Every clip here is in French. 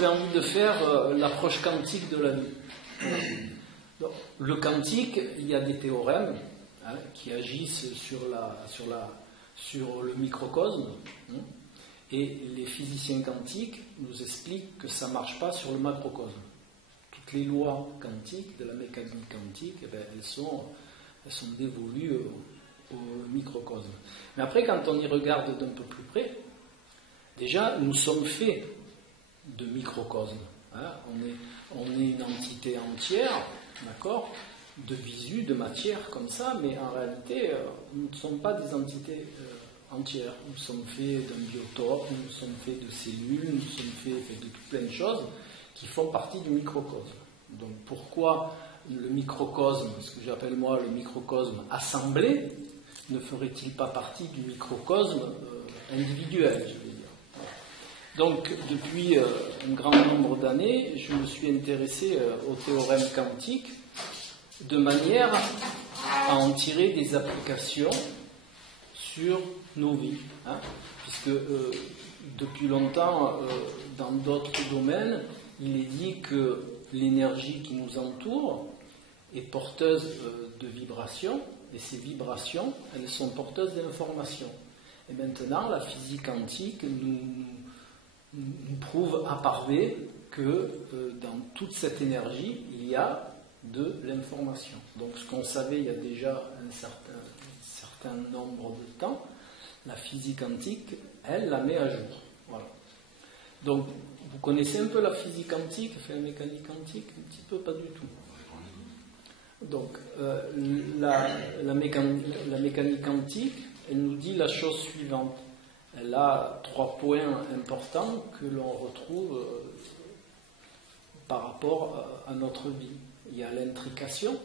j'avais envie de faire l'approche quantique de la vie. Donc, le quantique, il y a des théorèmes qui agissent sur le microcosme, et les physiciens quantiques nous expliquent que ça ne marche pas sur le macrocosme. Toutes les lois quantiques, de la mécanique quantique, elles sont dévolues au microcosme. Mais après, quand on y regarde d'un peu plus près, déjà, nous sommes faits de microcosme. On est une entité entière, d'accord, de visu, de matière comme ça, mais en réalité, nous ne sommes pas des entités entières. Nous sommes faits d'un biotope, nous sommes faits de cellules, nous sommes faits de plein de choses qui font partie du microcosme. Donc pourquoi le microcosme, ce que j'appelle moi le microcosme assemblé, ne ferait-il pas partie du microcosme individuel, je vais dire. Donc depuis un grand nombre d'années, je me suis intéressé au théorème quantique de manière à en tirer des applications sur nos vies, puisque depuis longtemps, dans d'autres domaines, il est dit que l'énergie qui nous entoure est porteuse de vibrations, et ces vibrations, elles sont porteuses d'informations. Et maintenant, la physique quantique nous prouve à part B que dans toute cette énergie, il y a de l'information. Donc ce qu'on savait il y a déjà un certain nombre de temps, la physique quantique, elle la met à jour. Voilà. Donc vous connaissez un peu la physique quantique, la mécanique quantique, un petit peu, pas du tout. Donc la mécanique quantique, elle nous dit la chose suivante. Elle a 3 points importants que l'on retrouve par rapport à notre vie. Il y a l'intrication,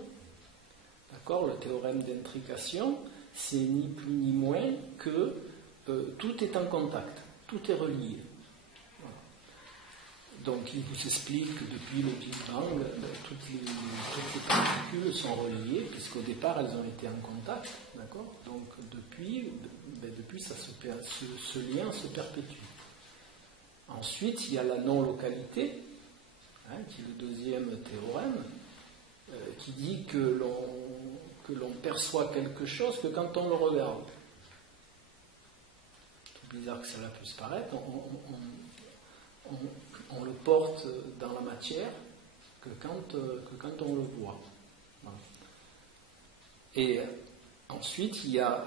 d'accord, le théorème d'intrication, c'est ni plus ni moins que tout est en contact, tout est relié. Voilà. Donc il vous explique que depuis le Big Bang, toutes les particules sont reliées, puisqu'au départ elles ont été en contact, d'accord. Donc depuis ça ce lien se perpétue. Ensuite il y a la non-localité, qui est le deuxième théorème, qui dit que l'on perçoit quelque chose que quand on le regarde. C'est bizarre que cela puisse paraître, on le porte dans la matière que quand on le voit. Voilà. Et ensuite, il y a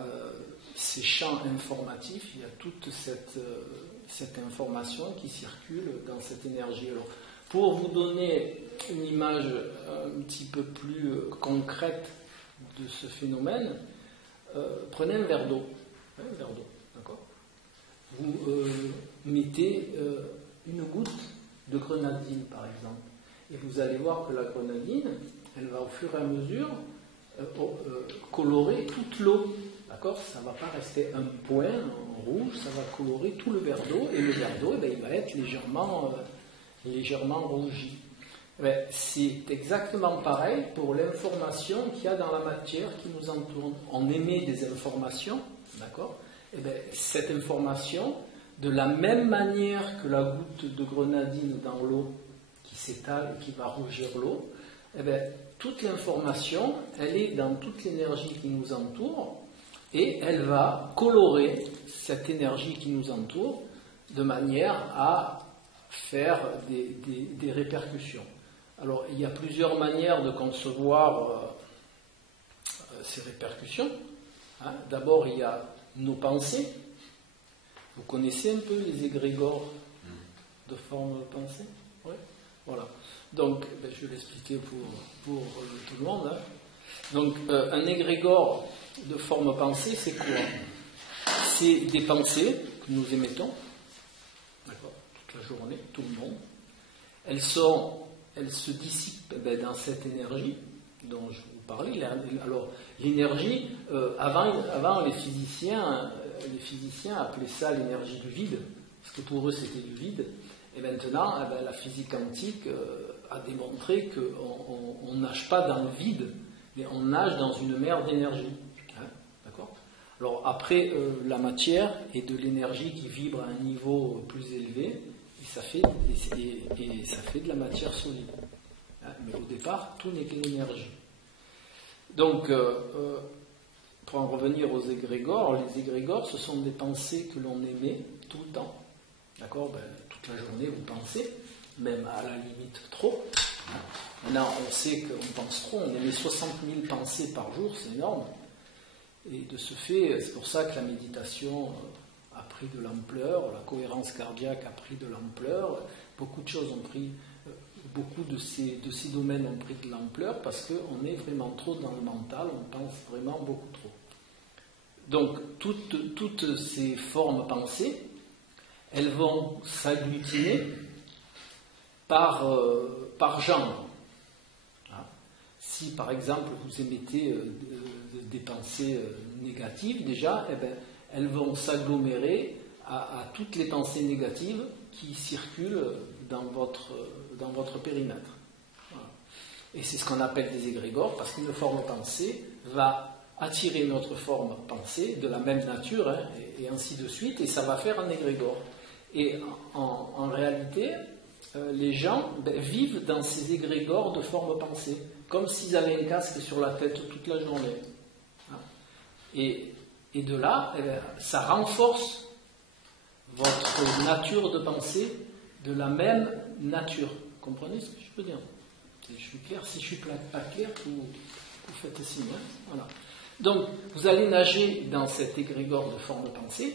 ces champs informatifs, il y a toute cette information qui circule dans cette énergie. Alors, pour vous donner une image un petit peu plus concrète de ce phénomène, prenez un verre d'eau. D'accord ? Vous mettez une goutte de grenadine, par exemple, et vous allez voir que la grenadine, elle va au fur et à mesure colorer toute l'eau. D'accord ? Ça ne va pas rester un point en rouge, ça va colorer tout le verre d'eau, et le verre d'eau, il va être légèrement rougi. C'est exactement pareil pour l'information qu'il y a dans la matière qui nous entoure. On émet des informations, d'accord ? Et cette information, de la même manière que la goutte de grenadine dans l'eau qui s'étale et qui va rougir l'eau, toute l'information, elle est dans toute l'énergie qui nous entoure et elle va colorer cette énergie qui nous entoure de manière à faire des répercussions. Alors, il y a plusieurs manières de concevoir ces répercussions. D'abord, il y a nos pensées. Vous connaissez un peu les égrégores de forme de pensée ? Oui. Voilà. Donc, je vais l'expliquer pour tout le monde. Donc, un égrégore de forme pensée, c'est quoi ? C'est des pensées que nous émettons, d'accord, toute la journée, tout le monde. Elles se dissipent dans cette énergie dont je vous parlais. Alors, l'énergie, avant les physiciens appelaient ça l'énergie du vide, parce que pour eux c'était du vide. Et maintenant, la physique quantique a démontré qu'on ne nage pas dans le vide, mais on nage dans une mer d'énergie. D'accord ? Alors après, la matière est de l'énergie qui vibre à un niveau plus élevé, et fait de la matière solide. Mais au départ, tout n'est qu'énergie. Donc, pour en revenir aux égrégores, les égrégores, ce sont des pensées que l'on émet tout le temps. D'accord? Toute la journée, vous pensez, même à la limite trop. Maintenant, on sait qu'on pense trop, on émet 60 000 pensées par jour, c'est énorme. Et de ce fait, c'est pour ça que la méditation a pris de l'ampleur, la cohérence cardiaque a pris de l'ampleur, beaucoup de choses ont pris, beaucoup de ces domaines ont pris de l'ampleur parce qu'on est vraiment trop dans le mental, on pense vraiment beaucoup trop. Donc, toutes ces formes pensées, elles vont s'agglutiner par genre. Si par exemple vous émettez des pensées négatives, déjà, elles vont s'agglomérer à toutes les pensées négatives qui circulent dans votre périmètre. Voilà. Et c'est ce qu'on appelle des égrégores, parce qu'une forme pensée va attirer une autre forme pensée de la même nature, et ainsi de suite, et ça va faire un égrégore. Et en réalité, les gens vivent dans ces égrégores de formes pensées, comme s'ils avaient un casque sur la tête toute la journée. Et de là, ça renforce votre nature de pensée de la même nature. Vous comprenez ce que je peux dire? Je suis clair. Si je suis pas clair, vous faites signe. Voilà. Donc, vous allez nager dans cet égrégore de forme de pensée,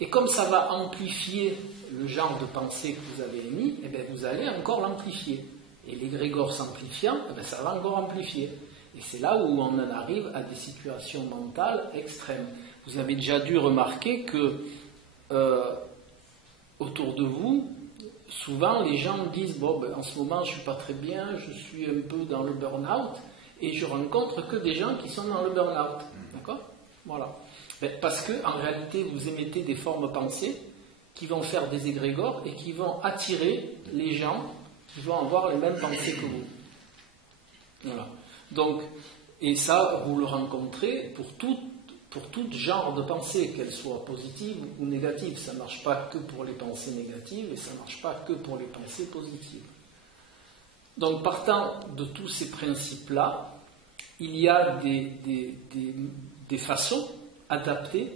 et comme ça va amplifier le genre de pensée que vous avez émis, vous allez encore l'amplifier. Et l'égrégore s'amplifiant, ça va encore amplifier. Et c'est là où on en arrive à des situations mentales extrêmes. Vous avez déjà dû remarquer que autour de vous, souvent les gens disent en ce moment je ne suis pas très bien, je suis un peu dans le burn-out, et je rencontre que des gens qui sont dans le burn-out. D'accord? Voilà. Parce qu'en réalité, vous émettez des formes pensées qui vont faire des égrégores et qui vont attirer les gens qui vont avoir les mêmes pensées que vous. Voilà. Donc, et ça, vous le rencontrez pour tout genre de pensée, qu'elles soient positives ou négatives. Ça ne marche pas que pour les pensées négatives et ça ne marche pas que pour les pensées positives. Donc, partant de tous ces principes-là, il y a des façons adaptées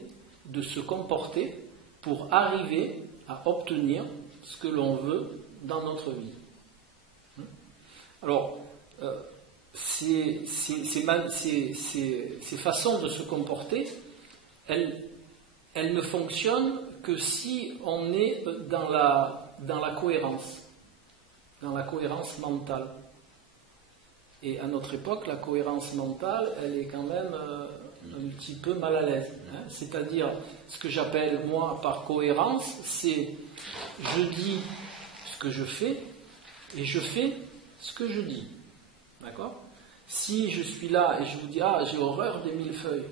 de se comporter pour arriver à obtenir ce que l'on veut dans notre vie. Alors, ces façons de se comporter, elles ne fonctionnent que si on est dans la cohérence mentale. Et à notre époque, la cohérence mentale, elle est quand même un petit peu mal à l'aise. C'est-à-dire, ce que j'appelle, moi, par cohérence, c'est je dis ce que je fais et je fais ce que je dis. D'accord? Si je suis là et je vous dis « j'ai horreur des millefeuilles »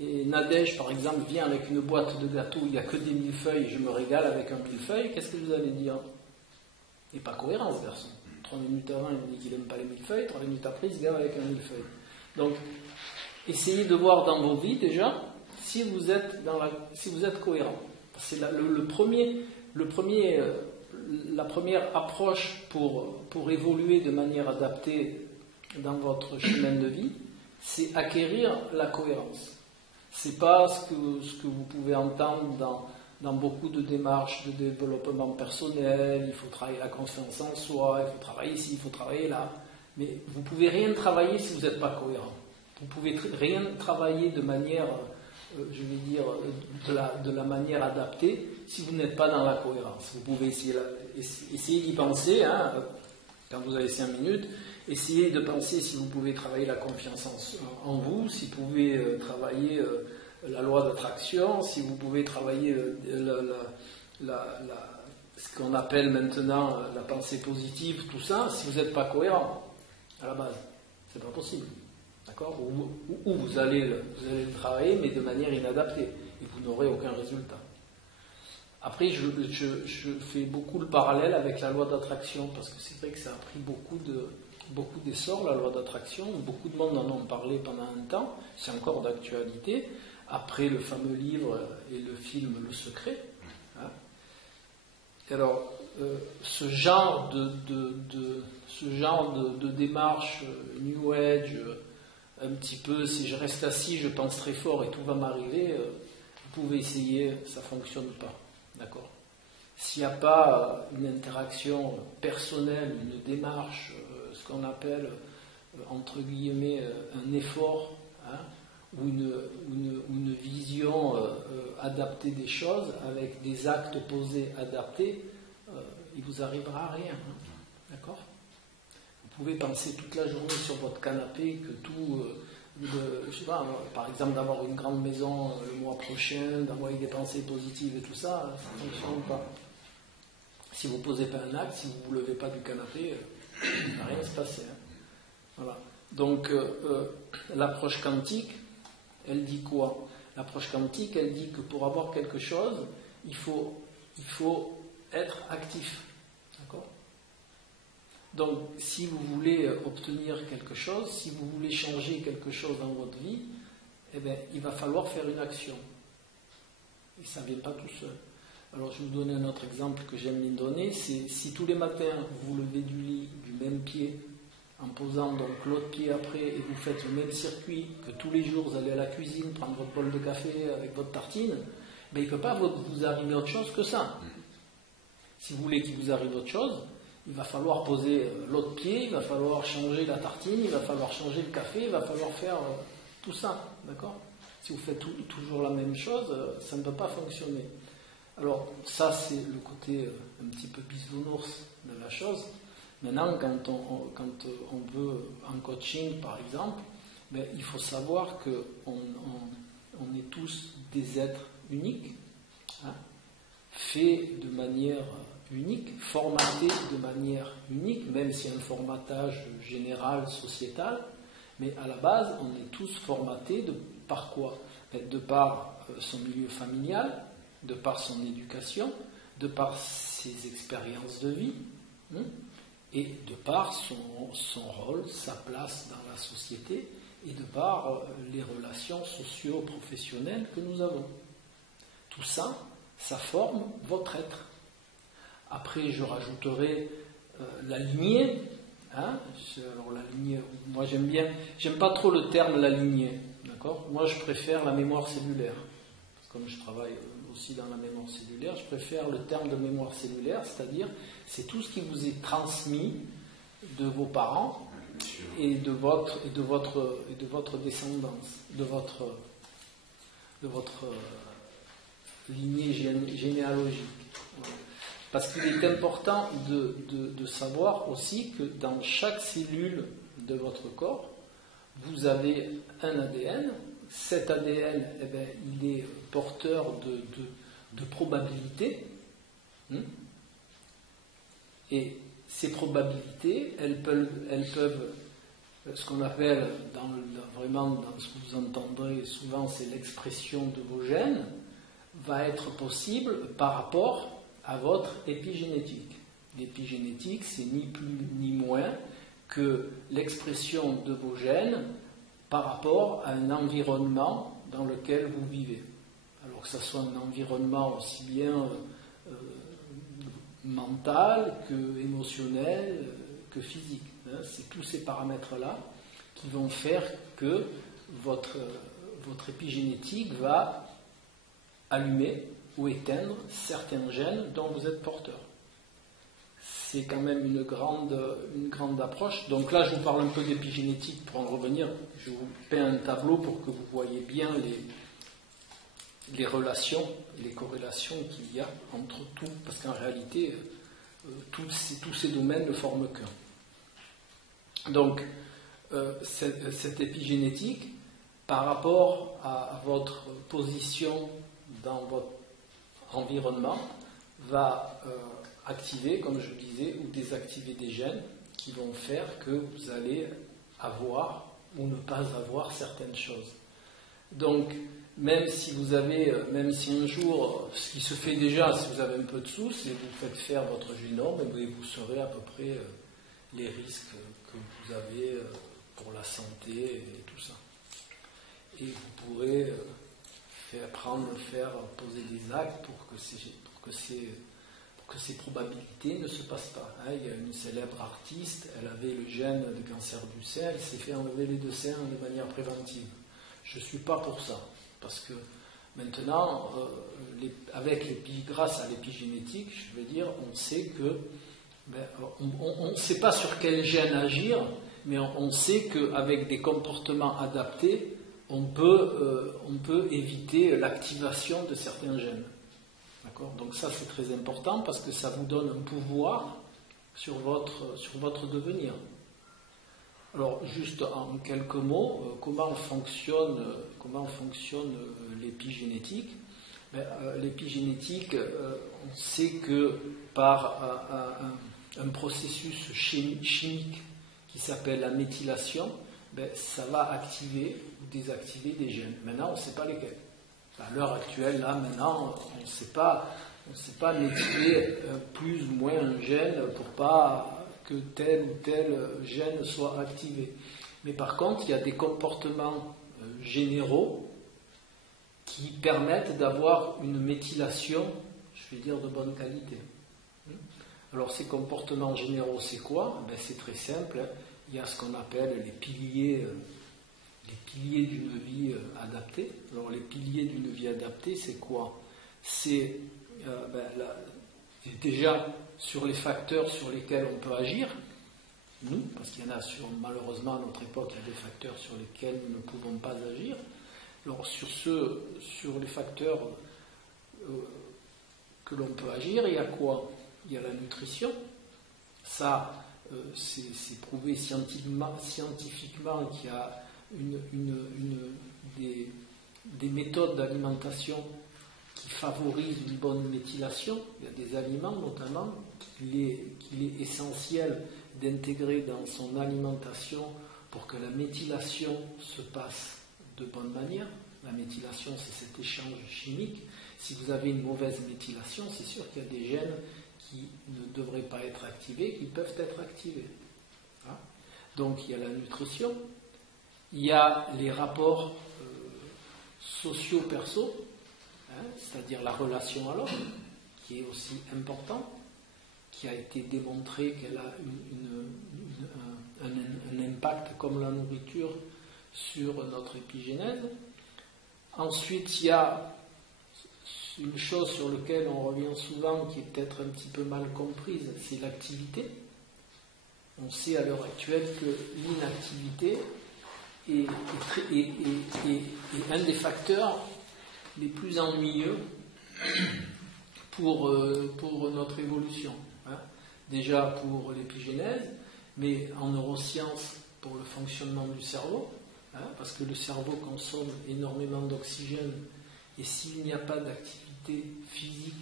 et Nadège, par exemple, vient avec une boîte de gâteaux où il n'y a que des millefeuilles et je me régale avec un millefeuille, qu'est-ce que vous allez dire? Il n'est pas cohérent, ce garçon. 3 minutes avant, il me dit qu'il n'aime pas les millefeuilles, 3 minutes après, il se gave avec un millefeuille. Donc, essayez de voir dans vos vies, déjà, si vous êtes cohérent. C'est la première approche pour évoluer de manière adaptée dans votre chemin de vie, c'est acquérir la cohérence. C'est pas ce que vous pouvez entendre dans beaucoup de démarches de développement personnel. Il faut travailler la confiance en soi, il faut travailler ici, il faut travailler là. Mais vous ne pouvez rien travailler si vous n'êtes pas cohérent. Vous ne pouvez rien travailler de manière, de la manière adaptée si vous n'êtes pas dans la cohérence. Vous pouvez essayer d'y penser, quand vous avez 5 minutes. Essayez de penser si vous pouvez travailler la confiance en vous, si vous pouvez travailler la loi d'attraction, si vous pouvez travailler ce qu'on appelle maintenant la pensée positive, tout ça, si vous n'êtes pas cohérent à la base. C'est pas possible. D'accord? Ou vous allez le travailler, mais de manière inadaptée, et vous n'aurez aucun résultat. Après, je fais beaucoup le parallèle avec la loi d'attraction, parce que c'est vrai que ça a pris beaucoup d'essor, la loi d'attraction. Beaucoup de monde en ont parlé pendant un temps, c'est encore d'actualité, après le fameux livre et le film Le Secret. Alors, ce genre de démarche New Age, un petit peu, si je reste assis, je pense très fort et tout va m'arriver, vous pouvez essayer, ça ne fonctionne pas. D'accord ? S'il n'y a pas une interaction personnelle, une démarche, ce qu'on appelle, entre guillemets, un effort, hein, ou une vision adaptée des choses, avec des actes posés adaptés, il ne vous arrivera rien. Hein, d'accord ? Vous pouvez penser toute la journée sur votre canapé que tout, je sais pas, par exemple d'avoir une grande maison le mois prochain, d'avoir des pensées positives et tout ça, ça ne fonctionne pas. Si vous ne posez pas un acte, si vous ne vous levez pas du canapé, il ne va rien se passer. Hein. Voilà. Donc l'approche quantique, elle dit quoi ? L'approche quantique, elle dit que pour avoir quelque chose, il faut être actif. D'accord ? Donc, si vous voulez obtenir quelque chose, si vous voulez changer quelque chose dans votre vie, eh bien, il va falloir faire une action. Et ça ne vient pas tout seul. Alors, je vais vous donner un autre exemple que j'aime bien donner. C'est si tous les matins, vous vous levez du lit du même pied, en posant donc l'autre pied après, et vous faites le même circuit, que tous les jours, vous allez à la cuisine, prendre votre bol de café avec votre tartine, ben, il ne peut pas vous arriver autre chose que ça. Si vous voulez qu'il vous arrive autre chose, il va falloir poser l'autre pied, il va falloir changer la tartine, il va falloir changer le café, il va falloir faire tout ça, d'accord ? Si vous faites toujours la même chose, ça ne peut pas fonctionner. Alors, ça, c'est le côté un petit peu bisounours de la chose. Maintenant, quand on veut en coaching, par exemple, ben, il faut savoir qu'on est tous des êtres uniques, hein, faits de manière unique, formaté de manière unique, même s'il y a un formatage général, sociétal, mais à la base, on est tous formatés par quoi ? De par son milieu familial, de par son éducation, de par ses expériences de vie, hein, et de par son rôle, sa place dans la société, et de par les relations socio-professionnelles que nous avons. Tout ça, ça forme votre être. Après, je rajouterai la lignée. Hein, alors la lignée, moi j'aime pas trop le terme la lignée. D'accord ? Moi je préfère la mémoire cellulaire. Comme je travaille aussi dans la mémoire cellulaire, je préfère le terme de mémoire cellulaire, c'est-à-dire c'est tout ce qui vous est transmis de vos parents et de votre descendance, de votre lignée généalogique. Parce qu'il est important de savoir aussi que dans chaque cellule de votre corps, vous avez un ADN. Cet ADN, eh bien, il est porteur de probabilités. Et ces probabilités, elles peuvent ce qu'on appelle, vraiment dans ce que vous entendrez souvent, c'est l'expression de vos gènes, va être possible par rapport à votre épigénétique. L'épigénétique, c'est ni plus ni moins que l'expression de vos gènes par rapport à un environnement dans lequel vous vivez. Alors que ce soit un environnement aussi bien mental que émotionnel que physique. C'est tous ces paramètres-là qui vont faire que votre épigénétique va allumer ou éteindre certains gènes dont vous êtes porteur. C'est quand même une grande approche. Donc là, je vous parle un peu d'épigénétique pour en revenir. Je vous peins un tableau pour que vous voyez bien les relations, les corrélations qu'il y a entre tout, parce qu'en réalité, tous ces domaines ne forment qu'un. Donc, cette épigénétique, par rapport à votre position dans votre environnement, va activer, comme je le disais, ou désactiver des gènes qui vont faire que vous allez avoir ou ne pas avoir certaines choses. Donc, même si un jour, ce qui se fait déjà, si vous avez un peu de sous, c'est que vous faites faire votre génome et vous saurez à peu près les risques que vous avez pour la santé et tout ça. Et vous pourrez poser des actes pour que que ces probabilités ne se passent pas. Il y a une célèbre artiste, elle avait le gène de cancer du sein, elle s'est fait enlever les 2 seins de manière préventive. Je ne suis pas pour ça, parce que maintenant, grâce à l'épigénétique, je veux dire, on sait que, on ne sait pas sur quel gène agir, mais on sait qu'avec des comportements adaptés, on peut éviter l'activation de certains gènes. D'accord ? Donc ça, c'est très important parce que ça vous donne un pouvoir sur votre devenir. Alors, juste en quelques mots, comment fonctionne l'épigénétique ? L'épigénétique, on sait que par un processus chimique qui s'appelle la méthylation, ça va activer ou désactiver des gènes. Maintenant, on ne sait pas lesquels. À l'heure actuelle, là, maintenant, on ne sait pas méthyler plus ou moins un gène pour pas que tel ou tel gène soit activé. Mais par contre, il y a des comportements généraux qui permettent d'avoir une méthylation, je vais dire, de bonne qualité. Alors, ces comportements généraux, c'est quoi ? C'est très simple. Il y a ce qu'on appelle les piliers d'une vie adaptée. Alors, les piliers d'une vie adaptée, c'est quoi ? C'est déjà sur les facteurs sur lesquels on peut agir, nous, parce qu'il y en a malheureusement à notre époque, il y a des facteurs sur lesquels nous ne pouvons pas agir. Alors, sur les facteurs que l'on peut agir, il y a quoi ? Il y a la nutrition. Ça, c'est prouvé scientifiquement qu'il y a des méthodes d'alimentation qui favorisent une bonne méthylation. Il y a des aliments notamment qu'il est essentiel d'intégrer dans son alimentation pour que la méthylation se passe de bonne manière. La méthylation, c'est cet échange chimique. Si vous avez une mauvaise méthylation, c'est sûr qu'il y a des gènes qui ne devraient pas être activés, qui peuvent être activés. Donc il y a la nutrition, il y a les rapports sociaux-perso, c'est-à-dire la relation à l'autre, qui est aussi important, qui a été démontré qu'elle a un impact comme la nourriture sur notre épigénèse. Ensuite, il y a une chose sur laquelle on revient souvent, qui est peut-être un petit peu mal comprise, c'est l'activité. On sait à l'heure actuelle que l'inactivité est un des facteurs les plus ennuyeux pour notre évolution. Déjà pour l'épigénèse, mais en neurosciences pour le fonctionnement du cerveau, parce que le cerveau consomme énormément d'oxygène, et s'il n'y a pas d'activité physique,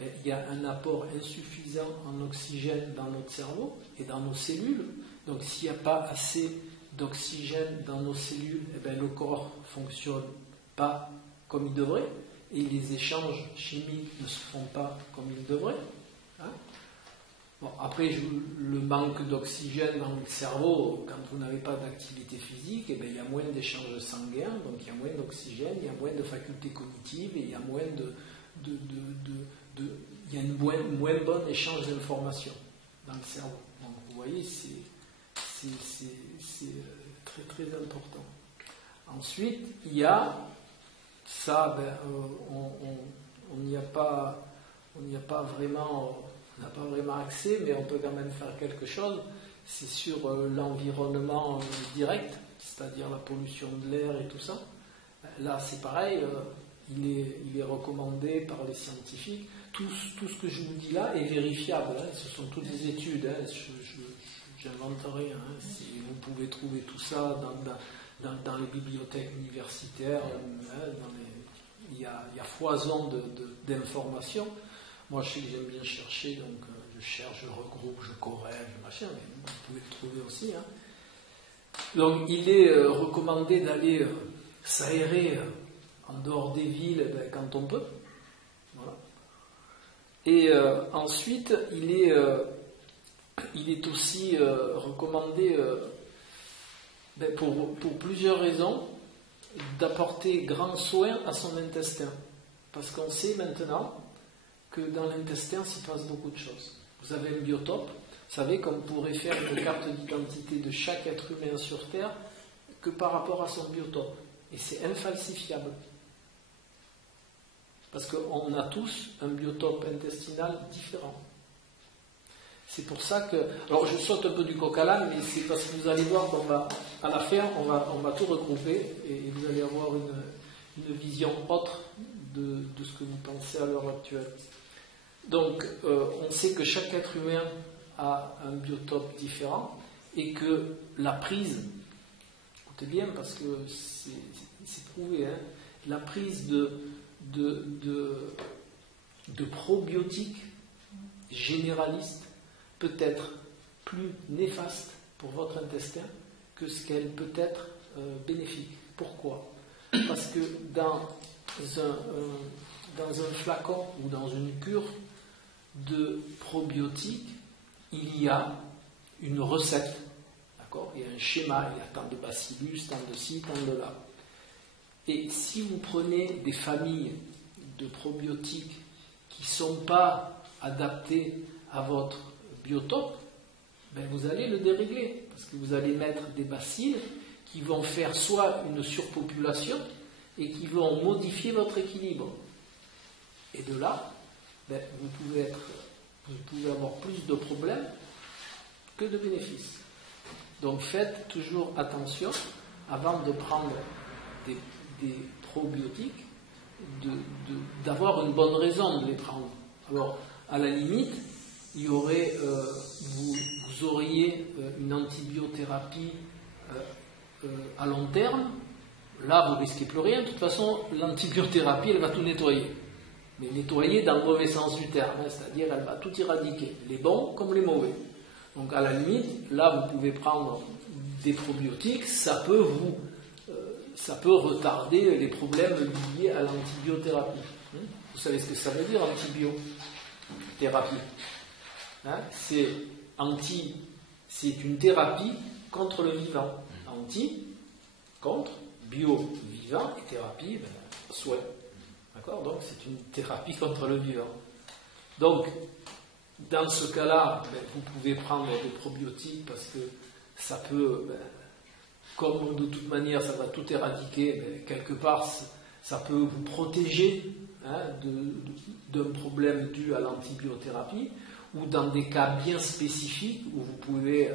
il y a un apport insuffisant en oxygène dans notre cerveau et dans nos cellules. Donc s'il n'y a pas assez d'oxygène dans nos cellules, le corps ne fonctionne pas comme il devrait, et les échanges chimiques ne se font pas comme ils devraient. Bon, après, le manque d'oxygène dans le cerveau, quand vous n'avez pas d'activité physique, il y a moins d'échanges sanguins, donc il y a moins d'oxygène, il y a moins de facultés cognitives, et il y a moins il y a une moins bonne échange d'informations dans le cerveau. Donc vous voyez, c'est très très important. Ensuite, il y a ça, on n'y a pas vraiment accès, mais on peut quand même faire quelque chose. C'est sur l'environnement direct, c'est-à-dire la pollution de l'air et tout ça. Là, c'est pareil, il est recommandé par les scientifiques. Tout ce que je vous dis là est vérifiable. Ce sont toutes des études. J'invente rien. Vous pouvez trouver tout ça dans les bibliothèques universitaires. Il y a foison d'informations. Moi, je sais que j'aime bien chercher, donc je cherche, je regroupe, je corrège, machin, mais vous pouvez le trouver aussi. Donc, il est recommandé d'aller s'aérer en dehors des villes quand on peut. Voilà. Et ensuite, il est aussi recommandé, pour plusieurs raisons, d'apporter grand soin à son intestin. Parce qu'on sait maintenant que dans l'intestin s'y passe beaucoup de choses. Vous avez un biotope, vous savez qu'on pourrait faire une carte d'identité de chaque être humain sur Terre que par rapport à son biotope. Et c'est infalsifiable. Parce qu'on a tous un biotope intestinal différent. C'est pour ça que... Alors je saute un peu du coq à l'âne, mais c'est parce que vous allez voir qu'on va, à la fin, on va tout regrouper et vous allez avoir une vision autre de ce que vous pensez à l'heure actuelle. Donc, on sait que chaque être humain a un biotope différent et que la prise, écoutez bien parce que c'est prouvé, hein, la prise de probiotiques généralistes peut être plus néfaste pour votre intestin que ce qu'elle peut être bénéfique. Pourquoi ? Parce que dans un flacon ou dans une cure de probiotiques, il y a une recette, d'accord ? Il y a un schéma, il y a tant de bacillus, tant de ci, tant de là. Et si vous prenez des familles de probiotiques qui ne sont pas adaptées à votre biotope, ben vous allez le dérégler, parce que vous allez mettre des bacilles qui vont faire soit une surpopulation et qui vont modifier votre équilibre. Et de là, ben, vous pouvez avoir plus de problèmes que de bénéfices. Donc faites toujours attention, avant de prendre des probiotiques, d'avoir une bonne raison de les prendre. Alors, à la limite, il y aurait, vous auriez une antibiothérapie à long terme. Là, vous ne risquez plus rien. De toute façon, l'antibiothérapie, elle va tout nettoyer. Mais nettoyer dans le mauvais sens du terme, hein, c'est-à-dire elle va tout éradiquer, les bons comme les mauvais. Donc à la limite, là, vous pouvez prendre des probiotiques, ça peut retarder les problèmes liés à l'antibiothérapie. Vous savez ce que ça veut dire, antibiothérapie, hein? C'est une thérapie contre le vivant. Contre, bio, vivant, et thérapie, souhait. D'accord ? Donc c'est une thérapie contre le vivant. Donc, dans ce cas-là, vous pouvez prendre des probiotiques parce que ça peut, comme de toute manière ça va tout éradiquer, quelque part ça peut vous protéger, hein, d'un problème dû à l'antibiothérapie, ou dans des cas bien spécifiques où vous pouvez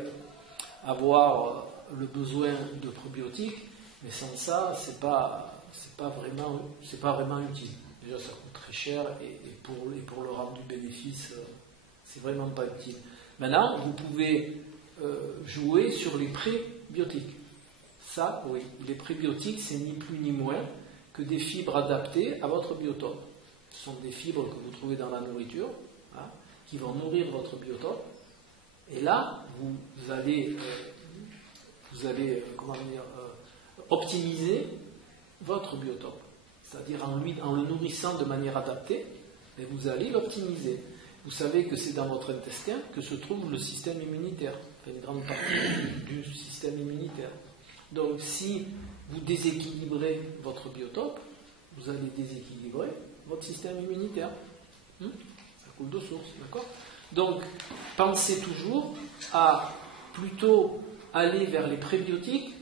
avoir le besoin de probiotiques, mais sans ça, c'est pas vraiment utile. Déjà, ça coûte très cher et pour le rendu bénéfice, c'est vraiment pas utile. Maintenant, vous pouvez jouer sur les prébiotiques. Ça, oui, les prébiotiques, c'est ni plus ni moins que des fibres adaptées à votre biotope. Ce sont des fibres que vous trouvez dans la nourriture, hein, qui vont nourrir votre biotope. Et là, vous allez optimiser votre biotope. C'est-à-dire en le nourrissant de manière adaptée, et vous allez l'optimiser. Vous savez que c'est dans votre intestin que se trouve le système immunitaire, enfin une grande partie du système immunitaire. Donc si vous déséquilibrez votre biotope, vous allez déséquilibrer votre système immunitaire. Ça coule de source, d'accord ? Donc pensez toujours à plutôt aller vers les prébiotiques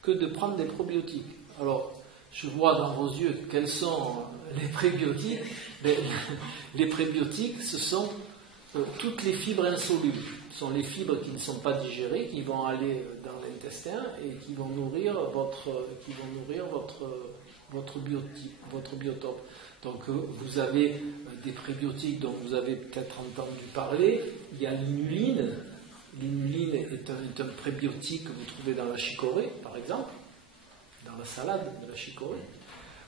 que de prendre des probiotiques. Alors, je vois dans vos yeux quels sont les prébiotiques. Les prébiotiques, ce sont toutes les fibres insolubles. Ce sont les fibres qui ne sont pas digérées, qui vont aller dans l'intestin et qui vont nourrir votre biotope. Donc vous avez des prébiotiques dont vous avez peut-être entendu parler. Il y a l'inuline. L'inuline est un prébiotique que vous trouvez dans la chicorée, par exemple, dans la salade de la chicorée.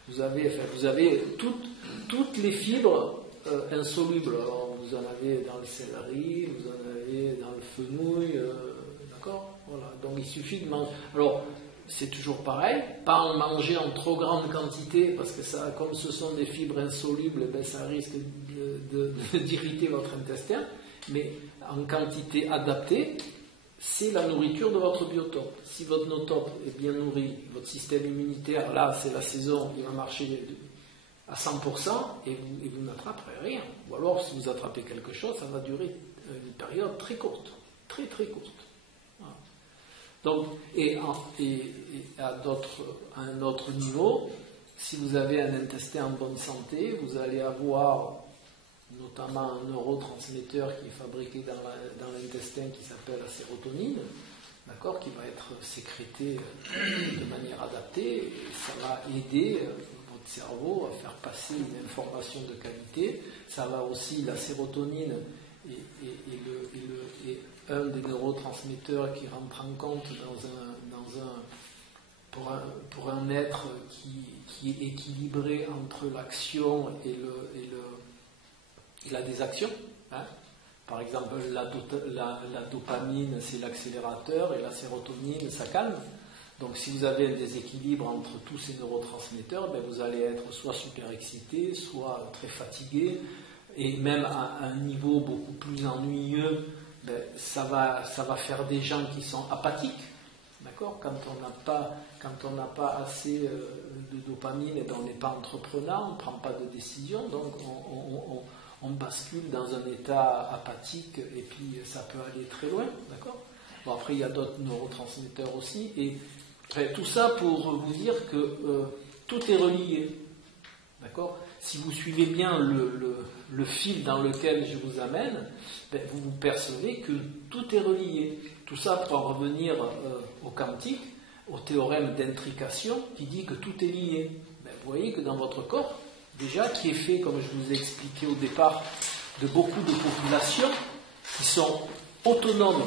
Vous avez toutes les fibres insolubles. Alors, vous en avez dans le céleri, vous en avez dans le fenouil, d'accord ? Voilà. Donc il suffit de manger. Alors, c'est toujours pareil, pas en manger en trop grande quantité, parce que ça, comme ce sont des fibres insolubles, ça risque d'irriter votre intestin, mais en quantité adaptée, c'est la nourriture de votre biotope. Si votre biotope est bien nourri, votre système immunitaire, là c'est la saison, il va marcher à 100% et vous n'attraperez rien. Ou alors, si vous attrapez quelque chose, ça va durer une période très courte, très très courte. Voilà. Donc, et à un autre niveau, si vous avez un intestin en bonne santé, vous allez avoir notamment un neurotransmetteur qui est fabriqué dans l'intestin qui s'appelle la sérotonine, d'accord, qui va être sécrété de manière adaptée, et ça va aider votre cerveau à faire passer une information de qualité. Ça va aussi, la sérotonine est un des neurotransmetteurs qui rentre en compte pour un être qui est équilibré entre l'action et la désaction. Hein. Par exemple, la dopamine, c'est l'accélérateur, et la sérotonine, ça calme. Donc si vous avez un déséquilibre entre tous ces neurotransmetteurs, ben, vous allez être soit super excité, soit très fatigué, et même à un niveau beaucoup plus ennuyeux, ben, ça va faire des gens qui sont apathiques. D'accord ? Quand on n'a pas assez de dopamine, et ben, on n'est pas entreprenant, on ne prend pas de décision, donc on bascule dans un état apathique, et puis ça peut aller très loin, d'accord ? Bon, après, il y a d'autres neurotransmetteurs aussi, et tout ça pour vous dire que tout est relié, d'accord ? Si vous suivez bien le fil dans lequel je vous amène, ben, vous percevez que tout est relié. Tout ça pour en revenir au quantique, au théorème d'intrication qui dit que tout est lié. Ben, vous voyez que dans votre corps, déjà, qui est fait, comme je vous ai expliqué au départ, de beaucoup de populations qui sont autonomes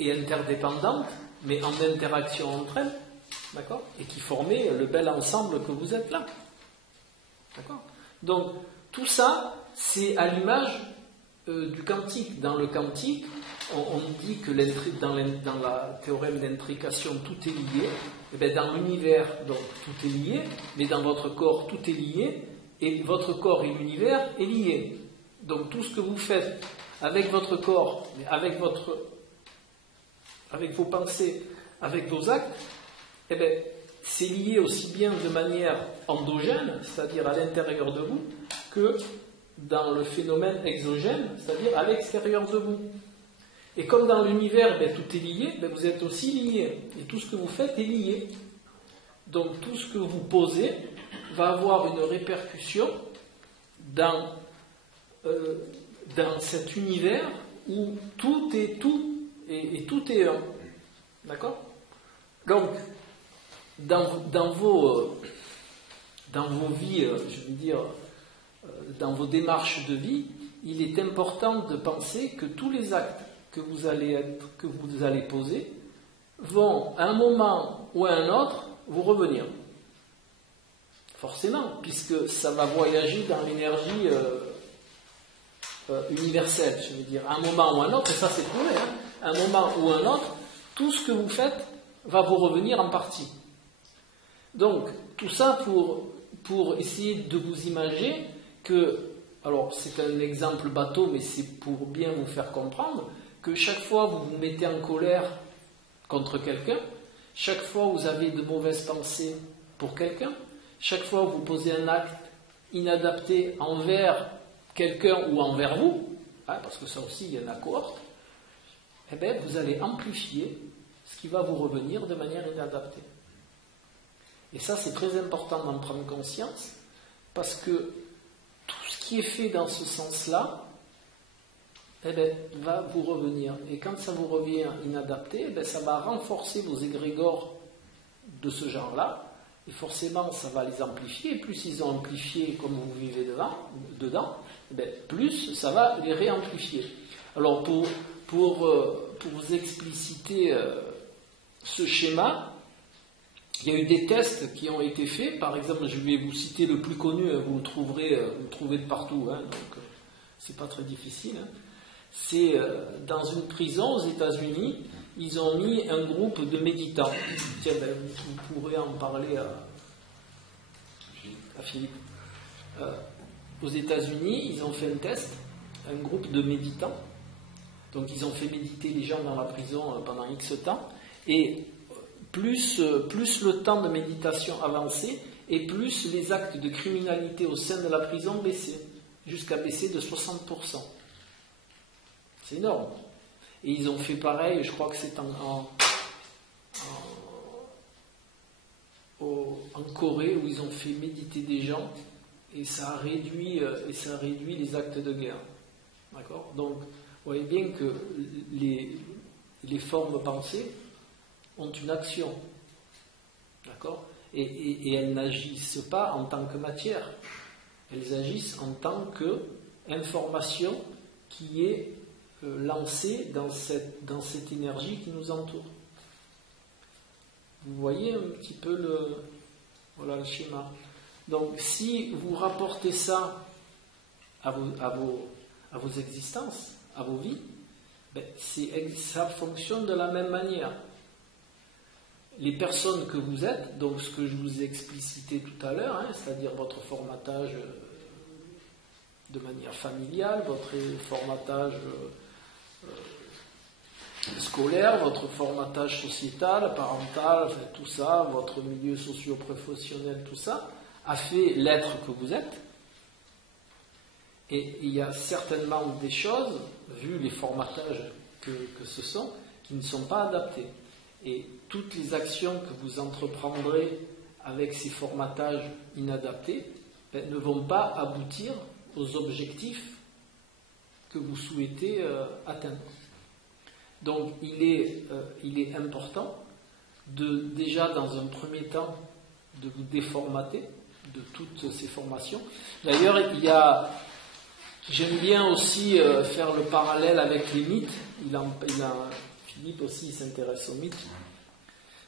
et interdépendantes, mais en interaction entre elles, d'accord ? Et qui formaient le bel ensemble que vous êtes là. D'accord ? Donc, tout ça, c'est à l'image du quantique. Dans le quantique, on dit que dans la théorème d'intrication, tout est lié. Et bien, dans l'univers, donc, tout est lié, mais dans votre corps, tout est lié, et votre corps et l'univers est lié. Donc, tout ce que vous faites avec votre corps, avec vos pensées, avec vos actes, eh bien, c'est lié aussi bien de manière endogène, c'est-à-dire à l'intérieur de vous, que dans le phénomène exogène, c'est-à-dire à l'extérieur de vous. Et comme dans l'univers, ben, tout est lié, ben, vous êtes aussi lié. Et tout ce que vous faites est lié. Donc tout ce que vous posez va avoir une répercussion dans cet univers où tout est tout et tout est un. D'accord ? Donc, dans vos vies, je veux dire, dans vos démarches de vie, il est important de penser que tous les actes que vous allez poser vont, à un moment ou à un autre, vous revenir. Forcément, puisque ça va voyager dans l'énergie universelle, je veux dire, à un moment ou à un autre, et ça c'est prouvé, hein, à un moment ou à un autre, tout ce que vous faites va vous revenir en partie. Donc, tout ça pour essayer de vous imaginer que, alors c'est un exemple bateau, mais c'est pour bien vous faire comprendre, que chaque fois vous vous mettez en colère contre quelqu'un, chaque fois vous avez de mauvaises pensées pour quelqu'un, chaque fois vous posez un acte inadapté envers quelqu'un ou envers vous, hein, parce que ça aussi il y en a cohorte, eh bien vous allez amplifier ce qui va vous revenir de manière inadaptée. Et ça c'est très important d'en prendre conscience, parce que tout ce qui est fait dans ce sens-là, eh bien, va vous revenir. Et quand ça vous revient inadapté, eh bien, ça va renforcer vos égrégores de ce genre-là, et forcément ça va les amplifier, et plus ils ont amplifié comme vous vivez dedans, eh bien, plus ça va les réamplifier. Alors pour vous expliciter ce schéma, il y a eu des tests qui ont été faits. Par exemple, je vais vous citer le plus connu, vous le trouvez de partout, hein, donc c'est pas très difficile. Hein. C'est dans une prison aux États-Unis, ils ont mis un groupe de méditants. Tiens, ben, vous pourrez en parler à Philippe. Aux États-Unis, ils ont fait un test, un groupe de méditants. Donc ils ont fait méditer les gens dans la prison pendant X temps, et plus le temps de méditation avançait, et plus les actes de criminalité au sein de la prison baissaient, jusqu'à baisser de 60%. C'est énorme. Et ils ont fait pareil, je crois que c'est en Corée, où ils ont fait méditer des gens, et ça a réduit les actes de guerre. D'accord ? Donc, vous voyez bien que les formes pensées ont une action. D'accord ? Et elles n'agissent pas en tant que matière. Elles agissent en tant qu'information qui est lancée dans cette énergie qui nous entoure. Vous voyez un petit peu le schéma. Donc, si vous rapportez ça à vos existences, à vos vies, ça fonctionne de la même manière. Les personnes que vous êtes, donc ce que je vous ai explicité tout à l'heure, c'est-à-dire votre formatage de manière familiale, votre formatage scolaire, votre formatage sociétal, parental, enfin, tout ça, votre milieu socio-professionnel, tout ça, a fait l'être que vous êtes. Et il y a certainement des choses, vu les formatages que ce sont, qui ne sont pas adaptées. Et toutes les actions que vous entreprendrez avec ces formatages inadaptés ne vont pas aboutir aux objectifs que vous souhaitez atteindre. Donc il est important déjà dans un premier temps de vous déformater de toutes ces formations. D'ailleurs, j'aime bien aussi faire le parallèle avec les mythes. Philippe aussi s'intéresse aux mythes.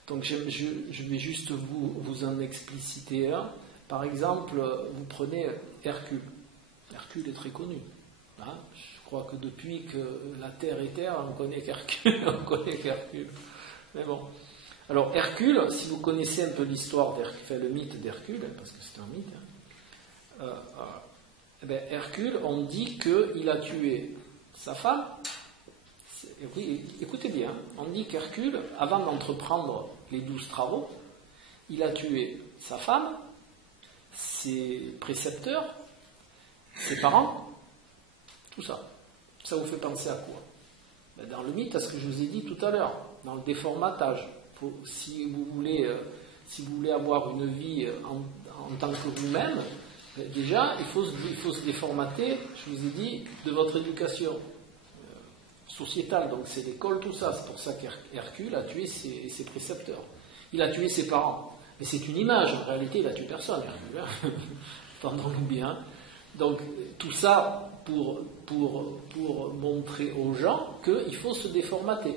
Donc je vais juste vous en expliciter un. Par exemple, vous prenez Hercule. Hercule est très connu. Je crois que depuis que la Terre est Terre, on connaît qu'Hercule. Mais bon. Alors Hercule, si vous connaissez un peu l'histoire le mythe d'Hercule, parce que c'est un mythe, Hercule, on dit qu'il a tué sa femme. Oui, écoutez bien, on dit qu'Hercule, avant d'entreprendre les 12 travaux, il a tué sa femme, ses précepteurs, ses parents, tout ça. Ça vous fait penser à quoi ? Dans le mythe, à ce que je vous ai dit tout à l'heure, dans le déformatage. Si vous voulez avoir une vie en tant que vous-même, déjà, il faut se déformater, je vous ai dit, de votre éducation sociétale. Donc c'est l'école, tout ça. C'est pour ça qu'Hercule a tué ses précepteurs. Il a tué ses parents. Mais c'est une image. En réalité, il a tué personne, Hercule. Entendons-nous bien. Donc tout ça pour montrer aux gens qu'il faut se déformater.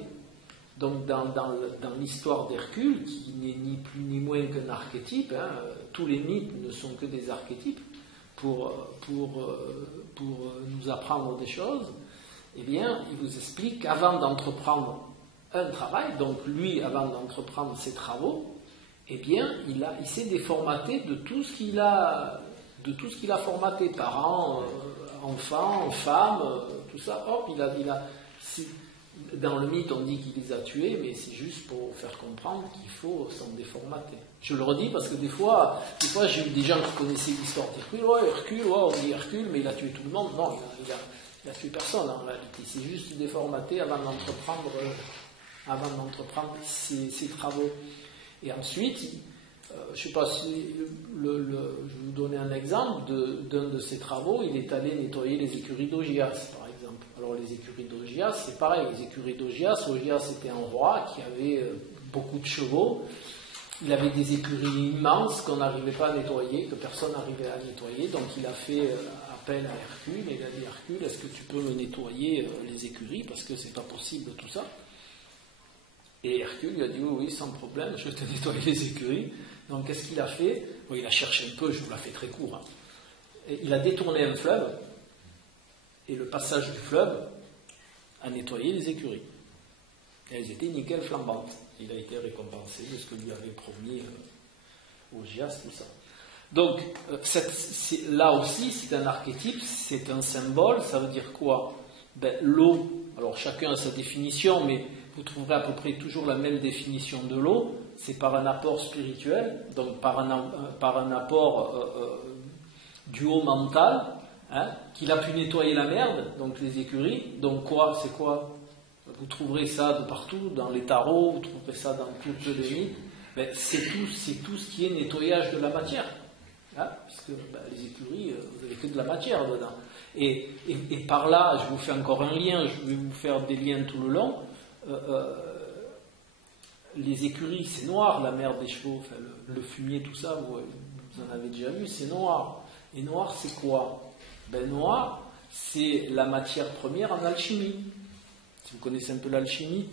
Donc dans l'histoire d'Hercule, qui n'est ni plus ni moins qu'un archétype, tous les mythes ne sont que des archétypes pour nous apprendre des choses, eh bien, il vous explique qu'avant d'entreprendre un travail, donc lui, avant d'entreprendre ses travaux, eh bien, il s'est déformaté de tout ce qu'il a formaté, parents, enfants, femmes, tout ça. Hop, dans le mythe, on dit qu'il les a tués, mais c'est juste pour faire comprendre qu'il faut s'en déformater. Je le redis parce que des fois, j'ai eu des gens qui connaissaient l'histoire d'Hercule. Hercule, on dit Hercule, mais il a tué tout le monde. Non, il a tué personne en réalité. C'est juste déformaté avant d'entreprendre ses travaux. Et ensuite, je ne sais pas si je vais vous donner un exemple d'un de ses travaux. Il est allé nettoyer les écuries d'Augias, par exemple. Alors les écuries d'Augias, c'est pareil. Les écuries d'Augias, Augias était un roi qui avait beaucoup de chevaux. Il avait des écuries immenses qu'on n'arrivait pas à nettoyer, que personne n'arrivait à nettoyer. Donc il a fait appel à Hercule et il a dit Hercule, est-ce que tu peux me nettoyer les écuries parce que c'est pas possible tout ça. Et Hercule lui a dit oui, sans problème, je vais te nettoyer les écuries. Donc qu'est-ce qu'il a fait ? Il a cherché un peu, je vous la fais très court. Et il a détourné un fleuve et le passage du fleuve a nettoyé les écuries. Et elles étaient nickel flambantes. Il a été récompensé de ce que lui avait promis Augias, tout ça. Donc, là aussi, c'est un archétype, c'est un symbole, ça veut dire quoi ? L'eau alors chacun a sa définition, mais vous trouverez à peu près toujours la même définition de l'eau, c'est par un apport spirituel, donc par un apport du haut mental, hein, qu'il a pu nettoyer la merde, donc les écuries. Donc quoi, c'est quoi? Vous trouverez ça de partout, dans les tarots, vous trouverez ça dans toutes les mythes. Ben, c'est tout ce qui est nettoyage de la matière. Hein, parce que les écuries, vous n'avez que de la matière dedans. Et par là, je vous fais encore un lien, je vais vous faire des liens tout le long. Les écuries, c'est noir, la merde des chevaux, enfin, le fumier, tout ça, vous en avez déjà vu, c'est noir. Et noir, c'est quoi? Ben, noir, c'est la matière première en alchimie. Si vous connaissez un peu l'alchimie,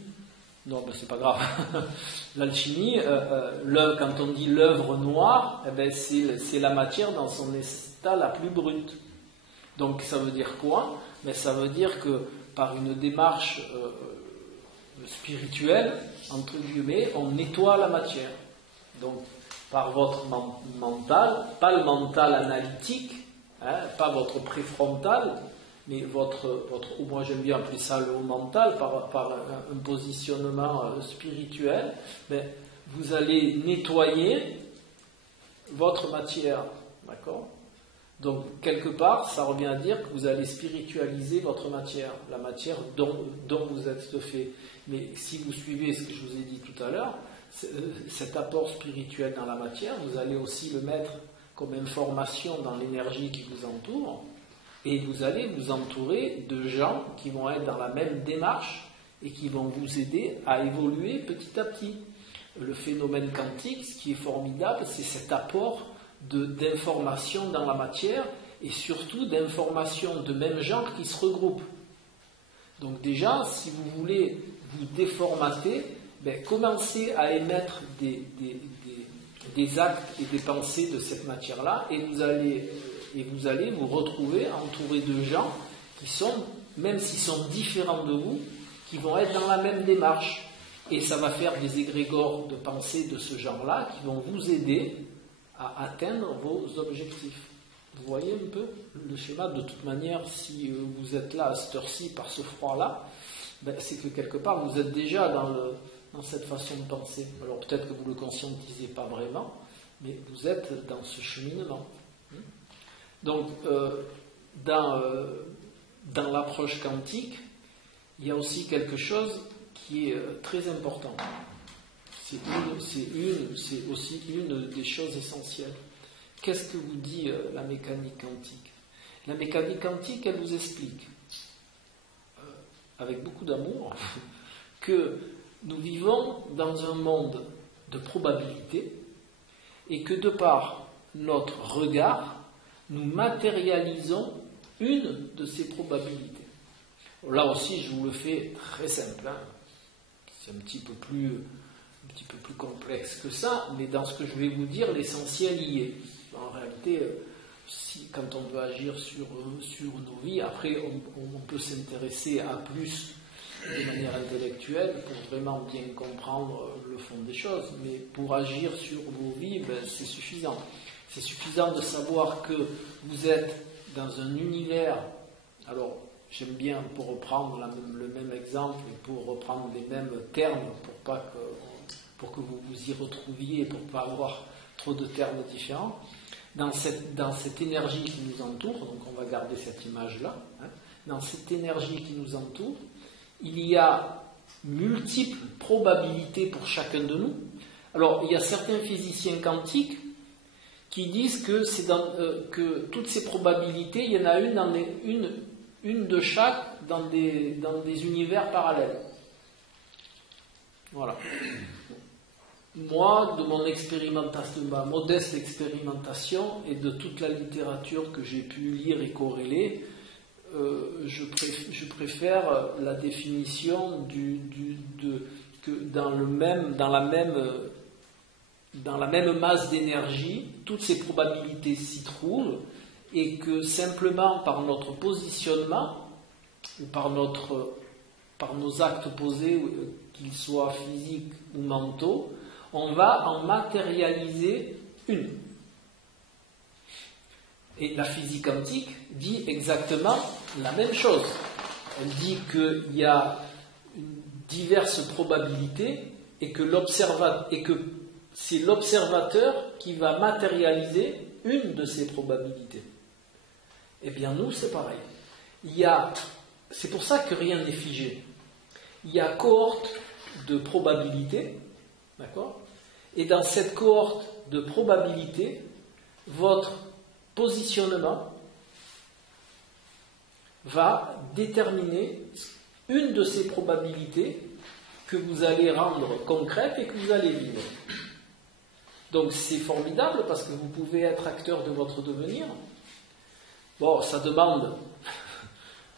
non, ben c'est pas grave. L'alchimie, quand on dit l'œuvre noire, eh ben c'est la matière dans son état la plus brute. Donc ça veut dire quoi? Ben, ça veut dire que par une démarche spirituelle, entre guillemets, on nettoie la matière. Donc par votre mental, pas le mental analytique, hein, pas votre préfrontal, mais ou moi j'aime bien appeler ça le haut mental, par un positionnement spirituel, ben, vous allez nettoyer votre matière, d'accord? Donc quelque part, ça revient à dire que vous allez spiritualiser votre matière, la matière dont vous êtes fait. Mais si vous suivez ce que je vous ai dit tout à l'heure, cet apport spirituel dans la matière, vous allez aussi le mettre comme information dans l'énergie qui vous entoure. Et vous allez vous entourer de gens qui vont être dans la même démarche et qui vont vous aider à évoluer petit à petit. Le phénomène quantique, ce qui est formidable, c'est cet apport d'informations dans la matière et surtout d'informations de même genre qui se regroupent. Donc déjà, si vous voulez vous déformater, ben, commencez à émettre des actes et des pensées de cette matière-là et vous allez vous retrouver entouré de gens qui sont, même s'ils sont différents de vous, qui vont être dans la même démarche. Et ça va faire des égrégores de pensée de ce genre-là qui vont vous aider à atteindre vos objectifs. Vous voyez un peu le schéma? De toute manière, si vous êtes là à cette heure-ci par ce froid-là, ben, c'est que quelque part vous êtes déjà dans cette façon de penser. Alors peut-être que vous ne le conscientisez pas vraiment, mais vous êtes dans ce cheminement. Donc, dans l'approche quantique, il y a aussi quelque chose qui est très important. C'est aussi une des choses essentielles. Qu'est-ce que vous dit la mécanique quantique? La mécanique quantique, elle vous explique, avec beaucoup d'amour, que nous vivons dans un monde de probabilités et que de par notre regard, nous matérialisons une de ces probabilités. Là aussi, je vous le fais très simple. Hein. C'est un petit peu plus complexe que ça, mais dans ce que je vais vous dire, l'essentiel y est. En réalité, quand on veut agir sur nos vies, après, on peut s'intéresser à plus de manière intellectuelle pour vraiment bien comprendre le fond des choses, mais pour agir sur vos vies, ben, c'est suffisant. C'est suffisant de savoir que vous êtes dans un univers. Alors, j'aime bien, pour reprendre le même exemple et pour reprendre les mêmes termes, pour que vous vous y retrouviez, pour ne pas avoir trop de termes différents, dans cette énergie qui nous entoure, donc on va garder cette image-là, hein, dans cette énergie qui nous entoure, il y a multiples probabilités pour chacun de nous. Alors, il y a certains physiciens quantiques qui disent que toutes ces probabilités, il y en a une de chaque dans des univers parallèles. Voilà. Moi, de mon expérimentation, de ma modeste expérimentation et de toute la littérature que j'ai pu lire et corréler, je préfère la définition que dans la même masse d'énergie, toutes ces probabilités s'y trouvent, et que simplement par notre positionnement, ou par nos actes posés, qu'ils soient physiques ou mentaux, on va en matérialiser une. Et la physique quantique dit exactement la même chose. Elle dit qu'il y a diverses probabilités et que c'est l'observateur qui va matérialiser une de ces probabilités. Eh bien, nous, c'est pareil. C'est pour ça que rien n'est figé. Il y a cohorte de probabilités, d'accord ? Et dans cette cohorte de probabilités, votre positionnement va déterminer une de ces probabilités que vous allez rendre concrète et que vous allez vivre. Donc c'est formidable parce que vous pouvez être acteur de votre devenir. Bon, ça demande,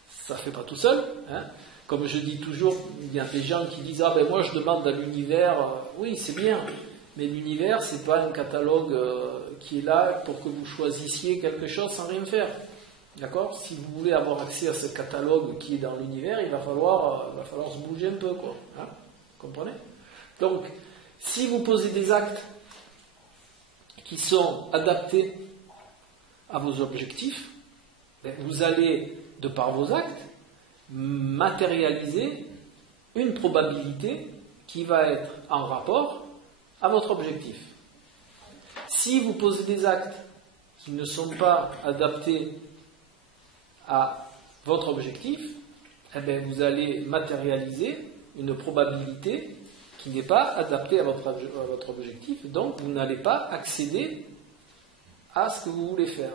ça ne fait pas tout seul, hein. Comme je dis toujours, il y a des gens qui disent « Ah ben moi je demande à l'univers, oui c'est bien, mais l'univers c'est pas un catalogue qui est là pour que vous choisissiez quelque chose sans rien faire. » D'accord ? Si vous voulez avoir accès à ce catalogue qui est dans l'univers, il va falloir se bouger un peu, quoi. Hein ? Vous comprenez ? Donc, si vous posez des actes qui sont adaptés à vos objectifs, vous allez, de par vos actes, matérialiser une probabilité qui va être en rapport à votre objectif. Si vous posez des actes qui ne sont pas adaptés à votre objectif, eh bien vous allez matérialiser une probabilité qui n'est pas adaptée à votre objectif, donc vous n'allez pas accéder à ce que vous voulez faire.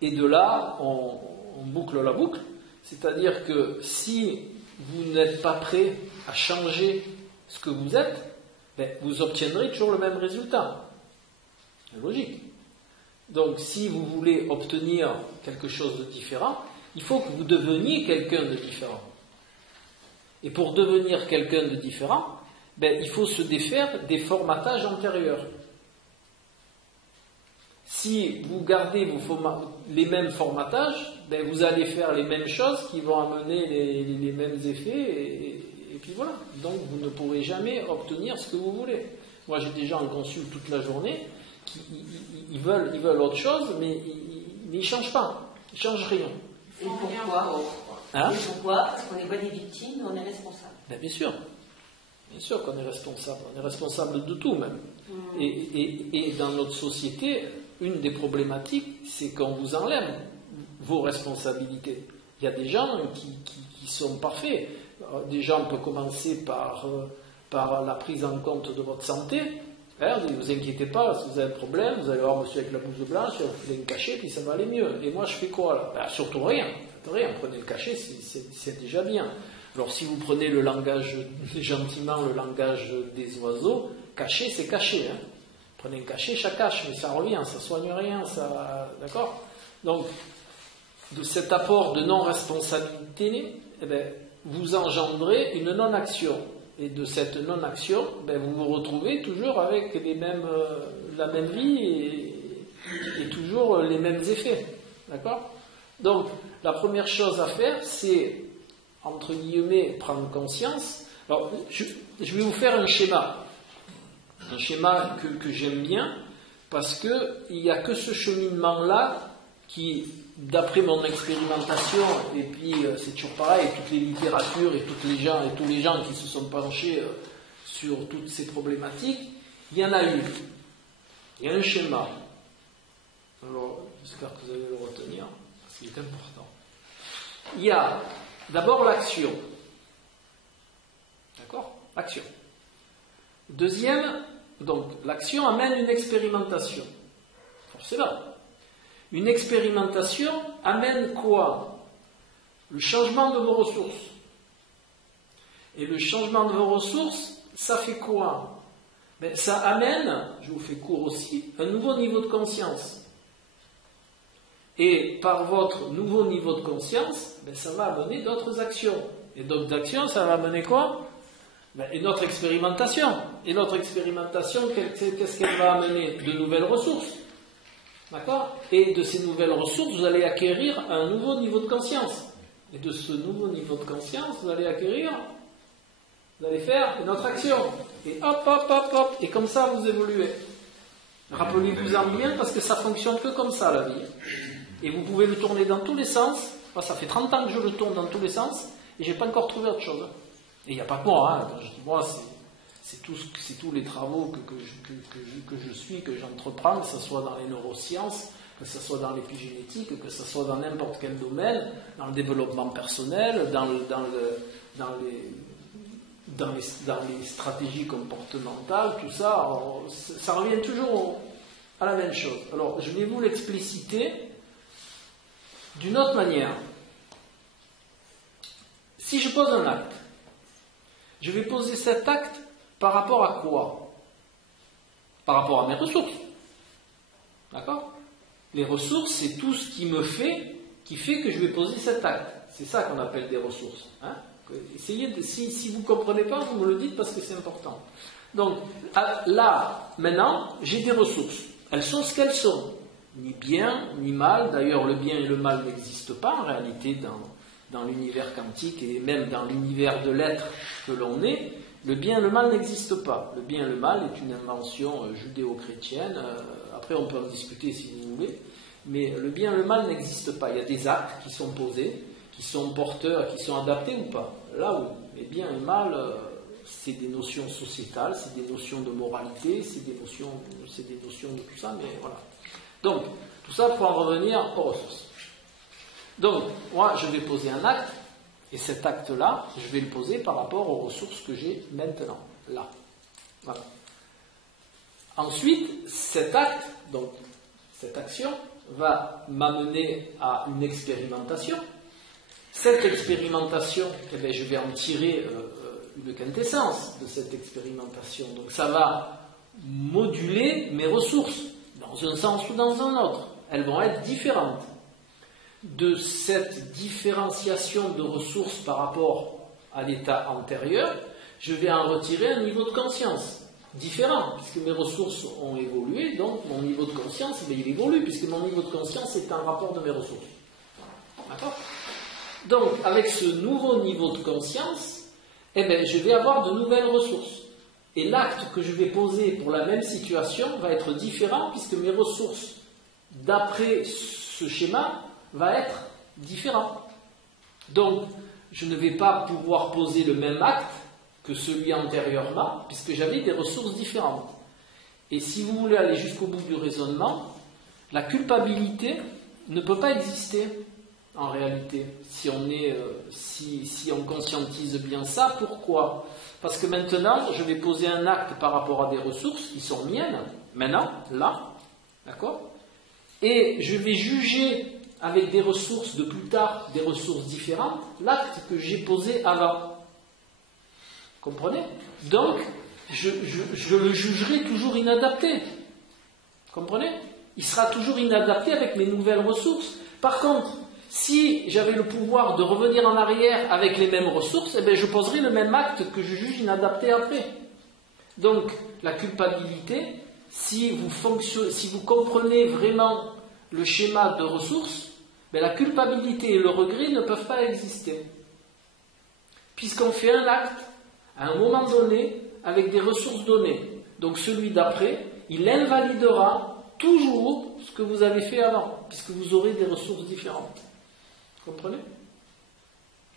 Et de là, on boucle la boucle, c'est-à-dire que si vous n'êtes pas prêt à changer ce que vous êtes, ben, vous obtiendrez toujours le même résultat. C'est logique. Donc si vous voulez obtenir quelque chose de différent, il faut que vous deveniez quelqu'un de différent. Et pour devenir quelqu'un de différent, ben, il faut se défaire des formatages antérieurs. Si vous gardez les mêmes formatages, ben vous allez faire les mêmes choses qui vont amener les mêmes effets et puis voilà. Donc vous ne pourrez jamais obtenir ce que vous voulez. Moi j'ai des gens en consul toute la journée qui ils veulent autre chose, mais ils ne changent pas, ils ne changent rien. Et pourquoi Hein? Et pourquoi? Parce qu'on n'est pas des victimes, on est responsable. Ben bien sûr. Bien sûr qu'on est responsable. On est responsable de tout même. Et dans notre société, une des problématiques, c'est qu'on vous enlève vos responsabilités. Il y a des gens qui sont parfaits. Des gens peuvent commencer par la prise en compte de votre santé. Ne vous inquiétez pas, si vous avez un problème, vous allez voir monsieur avec la blouse blanche, vous faites un cachet, puis ça va aller mieux. Et moi, je fais quoi là? Ben, surtout rien. Faites rien. Prenez le cachet, c'est déjà bien. Alors, si vous prenez le langage, gentiment, le langage des oiseaux, cacher, c'est cacher. Hein. Prenez un cachet, ça cache, mais ça revient, ça soigne rien, ça. D'accord? Donc, de cet apport de non-responsabilité, eh ben, vous engendrez une non-action. Et de cette non-action, ben, vous vous retrouvez toujours avec la même vie et toujours les mêmes effets. D'accord? Donc, la première chose à faire, c'est, entre guillemets, prendre conscience. Alors, je vais vous faire un schéma que j'aime bien, parce qu'il n'y a que ce cheminement-là qui, d'après mon expérimentation, et puis c'est toujours pareil, toutes les littératures et tous les gens qui se sont penchés sur toutes ces problématiques, il y en a eu. Il y a un schéma. Alors, j'espère que vous allez le retenir, parce qu'il est important. Il y a d'abord l'action. D'accord? L'action. Deuxième, donc l'action amène une expérimentation. Forcément. Une expérimentation amène quoi? Le changement de vos ressources. Et le changement de vos ressources, ça fait quoi? Ben, ça amène, je vous fais court aussi, un nouveau niveau de conscience. Et par votre nouveau niveau de conscience, ben, ça va amener d'autres actions. Et d'autres actions, ça va amener quoi? Ben, une autre expérimentation. Et notre expérimentation, qu'est-ce qu'elle va amener? De nouvelles ressources. D'accord? Et de ces nouvelles ressources, vous allez acquérir un nouveau niveau de conscience. Et de ce nouveau niveau de conscience, vous allez faire une autre action. Et hop, hop, hop, hop. Et comme ça, vous évoluez. Rappelez-vous-en bien, parce que ça fonctionne que comme ça, la vie. Et vous pouvez le tourner dans tous les sens. Moi, ça fait 30 ans que je le tourne dans tous les sens et j'ai pas encore trouvé autre chose. Et il n'y a pas que moi, hein. Quand je dis moi, c'est tous les travaux que je suis, que j'entreprends, que ce soit dans les neurosciences, que ce soit dans l'épigénétique, que ce soit dans n'importe quel domaine, dans le développement personnel, dans les stratégies comportementales, tout ça, alors, ça revient toujours à la même chose. Alors, je vais vous l'expliciter d'une autre manière. Si je pose un acte, je vais poser cet acte par rapport à quoi? Par rapport à mes ressources. D'accord? Les ressources, c'est tout ce qui fait que je vais poser cet acte. C'est ça qu'on appelle des ressources. Hein? Essayez si vous ne comprenez pas, vous me le dites parce que c'est important. Donc, là, maintenant, j'ai des ressources. Elles sont ce qu'elles sont. Ni bien, ni mal. D'ailleurs, le bien et le mal n'existent pas en réalité dans l'univers quantique et même dans l'univers de l'être que l'on est. Le bien et le mal n'existent pas. Le bien et le mal est une invention judéo-chrétienne. Après, on peut en discuter si vous voulez. Mais le bien et le mal n'existent pas. Il y a des actes qui sont posés, qui sont porteurs, qui sont adaptés ou pas. Là où les bien et le mal, c'est des notions sociétales, c'est des notions de moralité, c'est des notions de tout ça, mais voilà. Donc, tout ça pour en revenir aux ressources. Donc, moi, je vais poser un acte, et cet acte-là, je vais le poser par rapport aux ressources que j'ai maintenant, là. Voilà. Ensuite, cet acte, donc cette action, va m'amener à une expérimentation. Cette expérimentation, eh bien, je vais en tirer une quintessence de cette expérimentation. Donc ça va moduler mes ressources, dans un sens ou dans un autre. Elles vont être différentes. De cette différenciation de ressources par rapport à l'état antérieur, je vais en retirer un niveau de conscience différent, puisque mes ressources ont évolué, donc mon niveau de conscience, il évolue, puisque mon niveau de conscience est un rapport de mes ressources. D'accord ? Donc, avec ce nouveau niveau de conscience, eh bien, je vais avoir de nouvelles ressources. Et l'acte que je vais poser pour la même situation va être différent, puisque mes ressources, d'après ce schéma, va être différent. Donc, je ne vais pas pouvoir poser le même acte que celui antérieurement, puisque j'avais des ressources différentes. Et si vous voulez aller jusqu'au bout du raisonnement, la culpabilité ne peut pas exister en réalité, si on conscientise bien ça. Pourquoi? Parce que maintenant, je vais poser un acte par rapport à des ressources qui sont miennes, maintenant, là, d'accord? Et je vais juger avec des ressources de plus tard, des ressources différentes, l'acte que j'ai posé avant. Comprenez? Donc, je le jugerai toujours inadapté. Comprenez? Il sera toujours inadapté avec mes nouvelles ressources. Par contre, si j'avais le pouvoir de revenir en arrière avec les mêmes ressources, eh bien, je poserai le même acte que je juge inadapté après. Donc, la culpabilité, si vous comprenez vraiment le schéma de ressources, ben, la culpabilité et le regret ne peuvent pas exister. Puisqu'on fait un acte à un moment donné avec des ressources données. Donc celui d'après, il invalidera toujours ce que vous avez fait avant, puisque vous aurez des ressources différentes. Vous comprenez?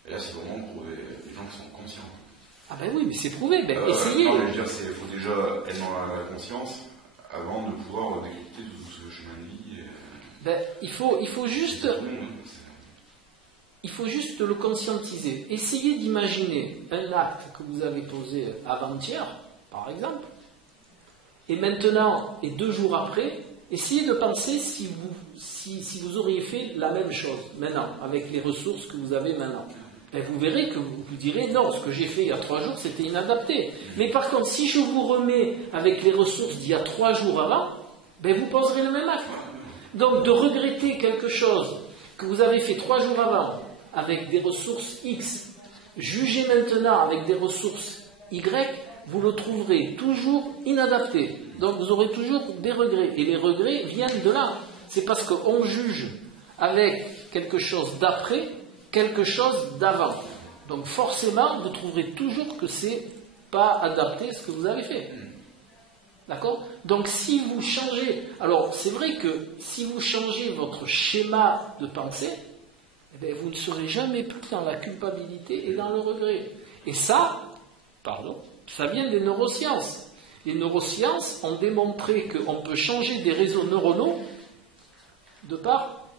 Et là, c'est vraiment pour les gens qui sont conscients. Ah ben oui, mais c'est prouvé. Ben, essayez. Non, mais je veux dire, il faut déjà être dans la conscience avant de pouvoir décrypter tout ce chemin de vie. Ben, il faut juste le conscientiser. Essayez d'imaginer un acte que vous avez posé avant-hier, par exemple, et maintenant, et 2 jours après, essayez de penser si vous auriez fait la même chose maintenant, avec les ressources que vous avez maintenant. Ben, vous verrez que vous direz, non, ce que j'ai fait il y a 3 jours, c'était inadapté. Mais par contre, si je vous remets avec les ressources d'il y a 3 jours avant, ben, vous poserez le même acte. Donc, de regretter quelque chose que vous avez fait 3 jours avant, avec des ressources X, jugez maintenant avec des ressources Y, vous le trouverez toujours inadapté. Donc vous aurez toujours des regrets. Et les regrets viennent de là. C'est parce qu'on juge avec quelque chose d'après, quelque chose d'avant. Donc forcément, vous trouverez toujours que c'est pas adapté à ce que vous avez fait. D'accord? Donc si vous changez, alors c'est vrai que si vous changez votre schéma de pensée, eh bien, vous ne serez jamais plus dans la culpabilité et dans le regret. Et ça vient des neurosciences. Les neurosciences ont démontré qu'on peut changer des réseaux neuronaux de par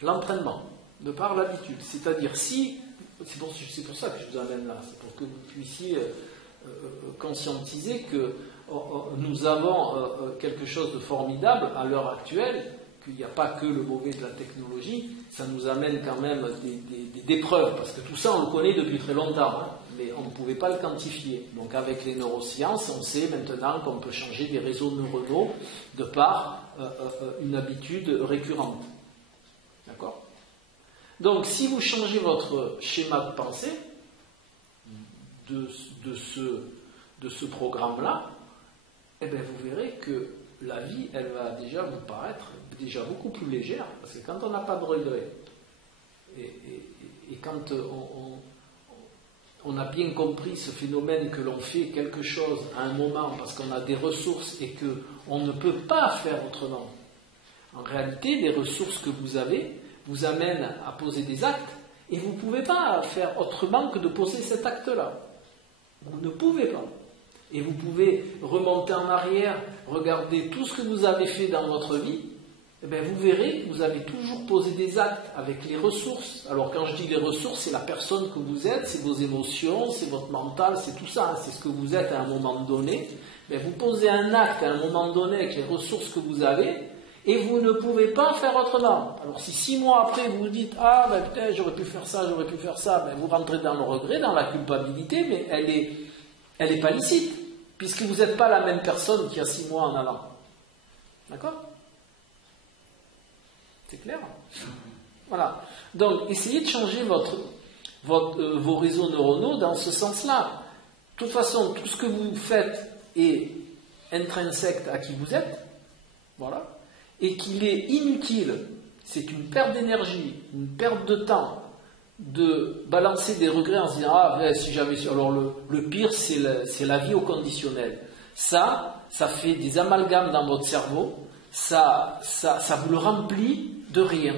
l'entraînement, de par l'habitude. C'est-à-dire c'est pour ça que je vous amène là, c'est pour que vous puissiez conscientiser que nous avons quelque chose de formidable à l'heure actuelle, qu'il n'y a pas que le mauvais de la technologie, ça nous amène quand même des preuves, parce que tout ça on le connaît depuis très longtemps, hein, mais on ne pouvait pas le quantifier. Donc avec les neurosciences, on sait maintenant qu'on peut changer des réseaux neuronaux de par une habitude récurrente. D'accord ? Donc si vous changez votre schéma de pensée de ce programme-là, eh bien vous verrez que la vie, elle va déjà vous paraître déjà beaucoup plus légère, parce que quand on n'a pas de regrets, et quand on a bien compris ce phénomène que l'on fait quelque chose à un moment parce qu'on a des ressources et qu'on ne peut pas faire autrement, en réalité, les ressources que vous avez vous amènent à poser des actes, et vous ne pouvez pas faire autrement que de poser cet acte-là. Vous ne pouvez pas. Et vous pouvez remonter en arrière, regarder tout ce que vous avez fait dans votre vie, et bien vous verrez que vous avez toujours posé des actes avec les ressources. Alors quand je dis les ressources, c'est la personne que vous êtes, c'est vos émotions, c'est votre mental, c'est tout ça, hein, c'est ce que vous êtes à un moment donné. Mais vous posez un acte à un moment donné avec les ressources que vous avez, et vous ne pouvez pas faire autrement. Alors si 6 mois après vous vous dites « Ah ben putain, j'aurais pu faire ça, ben vous rentrez dans le regret, dans la culpabilité, mais elle est pas licite, puisque vous n'êtes pas la même personne qu'il y a 6 mois en avant. D'accord ? C'est clair ? Voilà. Donc, essayez de changer vos réseaux neuronaux dans ce sens-là. De toute façon, tout ce que vous faites est intrinsèque à qui vous êtes, voilà, et qu'il est inutile, c'est une perte d'énergie, une perte de temps, de balancer des regrets en se disant « Ah, ben, si j'avais su... » Alors, le pire, c'est la vie au conditionnel. Ça fait des amalgames dans votre cerveau, ça vous le remplit de rien.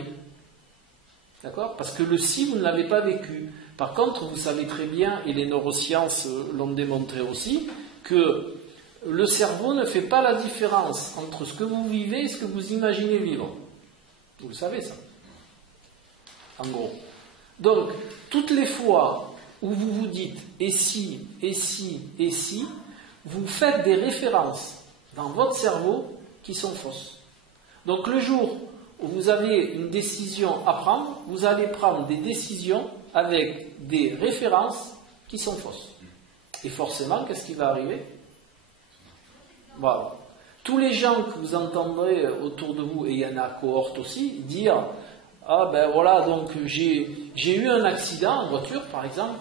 D'accord ? Parce que le si, vous ne l'avez pas vécu. Par contre, vous savez très bien, et les neurosciences l'ont démontré aussi, que le cerveau ne fait pas la différence entre ce que vous vivez et ce que vous imaginez vivre. Vous le savez, ça. En gros. Donc, toutes les fois où vous vous dites « et si », vous faites des références dans votre cerveau qui sont fausses. Donc, le jour où vous avez une décision à prendre, vous allez prendre des décisions avec des références qui sont fausses. Et forcément, qu'est-ce qui va arriver ? Voilà. Tous les gens que vous entendrez autour de vous, et il y en a cohorte aussi, dire « Ah ben voilà, donc j'ai eu un accident en voiture, par exemple,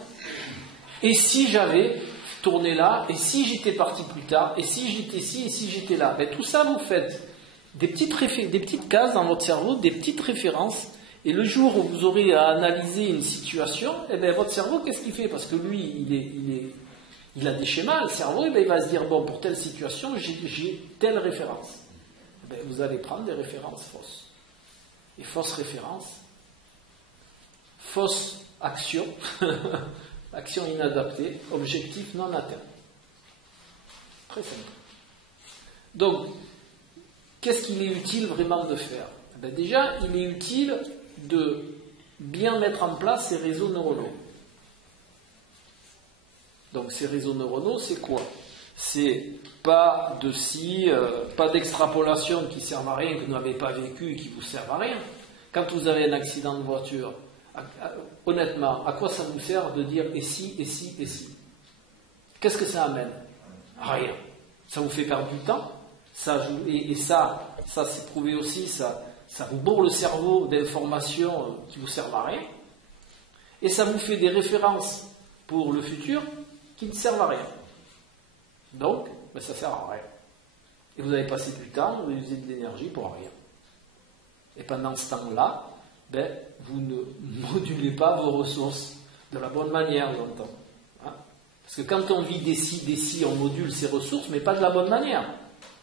et si j'avais tourné là, et si j'étais parti plus tard, et si j'étais ci, et si j'étais là ?» Ben, tout ça, vous faites des petites cases dans votre cerveau, des petites références, et le jour où vous aurez à analyser une situation, eh ben, votre cerveau, qu'est-ce qu'il fait ? Parce que lui, il a des schémas, le cerveau, eh ben, il va se dire, bon, pour telle situation, j'ai telle référence. Eh ben, vous allez prendre des références fausses. Et fausses références, fausse action, action inadaptée, objectif non atteint. Très simple. Donc, qu'est-ce qu'il est utile vraiment de faire ? Eh bien, déjà, il est utile de bien mettre en place ces réseaux neuronaux. Donc, ces réseaux neuronaux, c'est quoi ? C'est pas pas d'extrapolation qui servent à rien, que vous n'avez pas vécu et qui vous servent à rien. Quand vous avez un accident de voiture, honnêtement, à quoi ça vous sert de dire et si ? Qu'est-ce que ça amène ? Rien. Ça vous fait perdre du temps. Ça c'est prouvé aussi, ça vous bourre le cerveau d'informations qui vous servent à rien. Et ça vous fait des références pour le futur qui ne servent à rien. Donc, ça ne sert à rien. Et vous avez passé du temps, vous avez usé de l'énergie pour rien. Et pendant ce temps-là, vous ne modulez pas vos ressources de la bonne manière, j'entends. Hein ? Parce que quand on vit des si, on module ses ressources, mais pas de la bonne manière.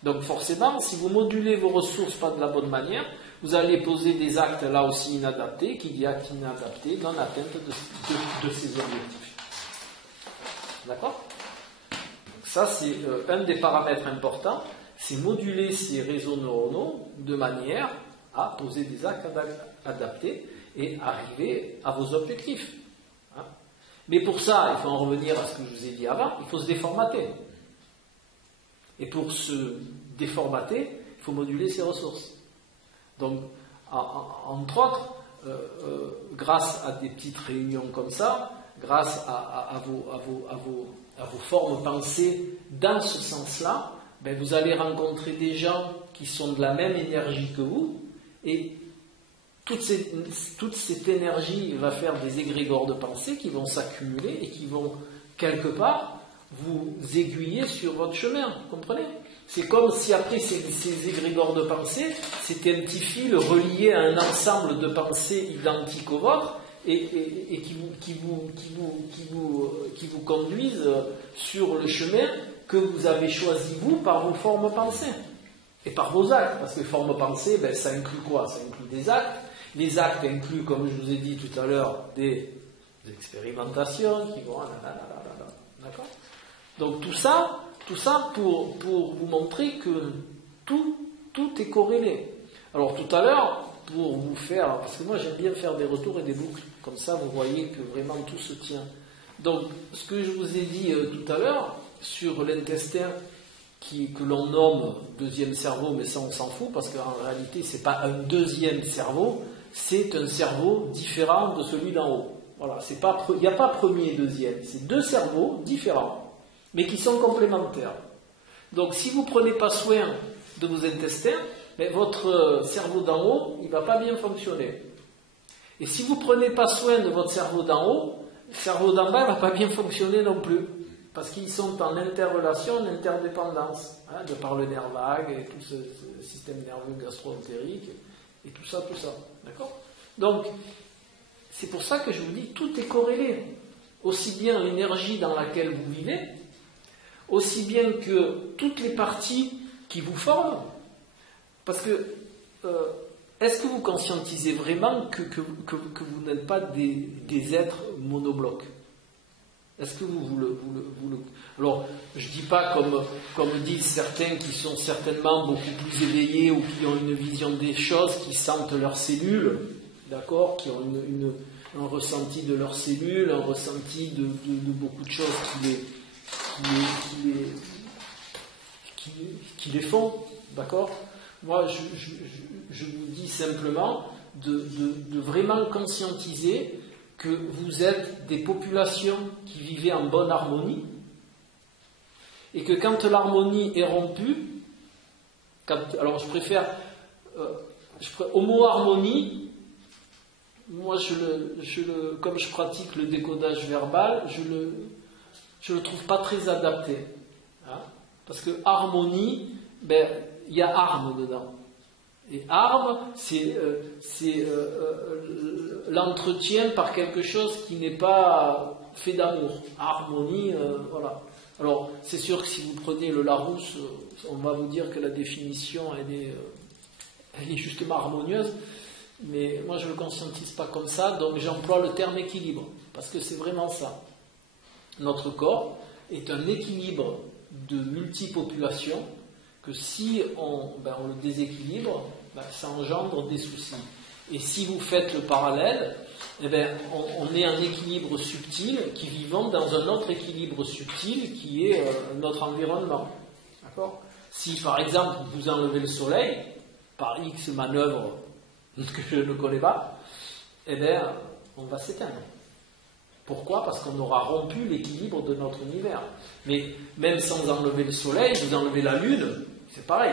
Donc forcément, si vous modulez vos ressources pas de la bonne manière, Vous allez poser des actes là aussi inadaptés. Qui dit acte inadapté, non atteinte de ces objectifs. D'accord? Ça, c'est un des paramètres importants, c'est moduler ces réseaux neuronaux de manière à poser des actes adaptés et arriver à vos objectifs. Hein? Mais pour ça, il faut en revenir à ce que je vous ai dit avant, il faut se déformater. Et pour se déformater, il faut moduler ses ressources. Donc, entre autres, grâce à des petites réunions comme ça, grâce à vos formes pensées dans ce sens-là, ben vous allez rencontrer des gens qui sont de la même énergie que vous, et toute cette énergie va faire des égrégores de pensée qui vont s'accumuler et qui vont, quelque part, vous aiguiller sur votre chemin, vous comprenez? C'est comme si après ces égrégores de pensée, c'était un petit fil relié à un ensemble de pensées identiques aux vôtres, et qui vous conduisent sur le chemin que vous avez choisi vous par vos formes pensées et par vos actes, parce que les formes pensées, ben, ça inclut quoi? Ça inclut des actes. Les actes incluent, comme je vous ai dit tout à l'heure, des expérimentations qui vont d'accord? Donc tout ça pour vous montrer que tout est corrélé. Alors tout à l'heure, pour vous faire, parce que moi j'aime bien faire des retours et des boucles, comme ça vous voyez que vraiment tout se tient. Donc ce que je vous ai dit tout à l'heure sur l'intestin que l'on nomme deuxième cerveau, mais ça on s'en fout parce qu'en réalité c'est pas un deuxième cerveau, c'est un cerveau différent de celui d'en haut. Voilà, il n'y a pas premier et deuxième, c'est deux cerveaux différents, mais qui sont complémentaires. Donc si vous ne prenez pas soin de vos intestins, mais votre cerveau d'en haut, il ne va pas bien fonctionner. Et si vous ne prenez pas soin de votre cerveau d'en haut, le cerveau d'en bas ne va pas bien fonctionner non plus. Parce qu'ils sont en interrelation, en interdépendance, hein, de par le nerf vague et tout ce système nerveux gastro-entérique et tout ça. D'accord? Donc, c'est pour ça que je vous dis, tout est corrélé. Aussi bien l'énergie dans laquelle vous vivez, aussi bien que toutes les parties qui vous forment. Parce que, est-ce que vous conscientisez vraiment que vous n'êtes pas des êtres monoblocs? Est-ce que vous le... Alors, je ne dis pas comme disent certains qui sont certainement beaucoup plus éveillés ou qui ont une vision des choses, qui sentent leurs cellules, d'accord, qui ont un ressenti de leurs cellules, un ressenti de beaucoup de choses qui les font, d'accord? Moi, je vous dis simplement de vraiment conscientiser que vous êtes des populations qui vivaient en bonne harmonie, et que quand l'harmonie est rompue, alors je préfère au mot harmonie, moi comme je pratique le décodage verbal, je le trouve pas très adapté, hein, parce que harmonie, ben il y a arme dedans. Et arme, c'est l'entretien par quelque chose qui n'est pas fait d'amour. Harmonie, voilà. Alors, c'est sûr que si vous prenez le Larousse, on va vous dire que la définition, elle est justement harmonieuse, mais moi je ne le conscientise pas comme ça, donc j'emploie le terme équilibre, parce que c'est vraiment ça. Notre corps est un équilibre de multipopulations, que si on le déséquilibre, ça engendre des soucis. Et si vous faites le parallèle, on est un équilibre subtil qui vivons dans un autre équilibre subtil qui est notre environnement. D'accord? Si par exemple vous enlevez le soleil, par X manœuvre que je ne connais pas, on va s'éteindre. Pourquoi? Parce qu'on aura rompu l'équilibre de notre univers. Mais même sans enlever le soleil, vous enlevez la lune, c'est pareil.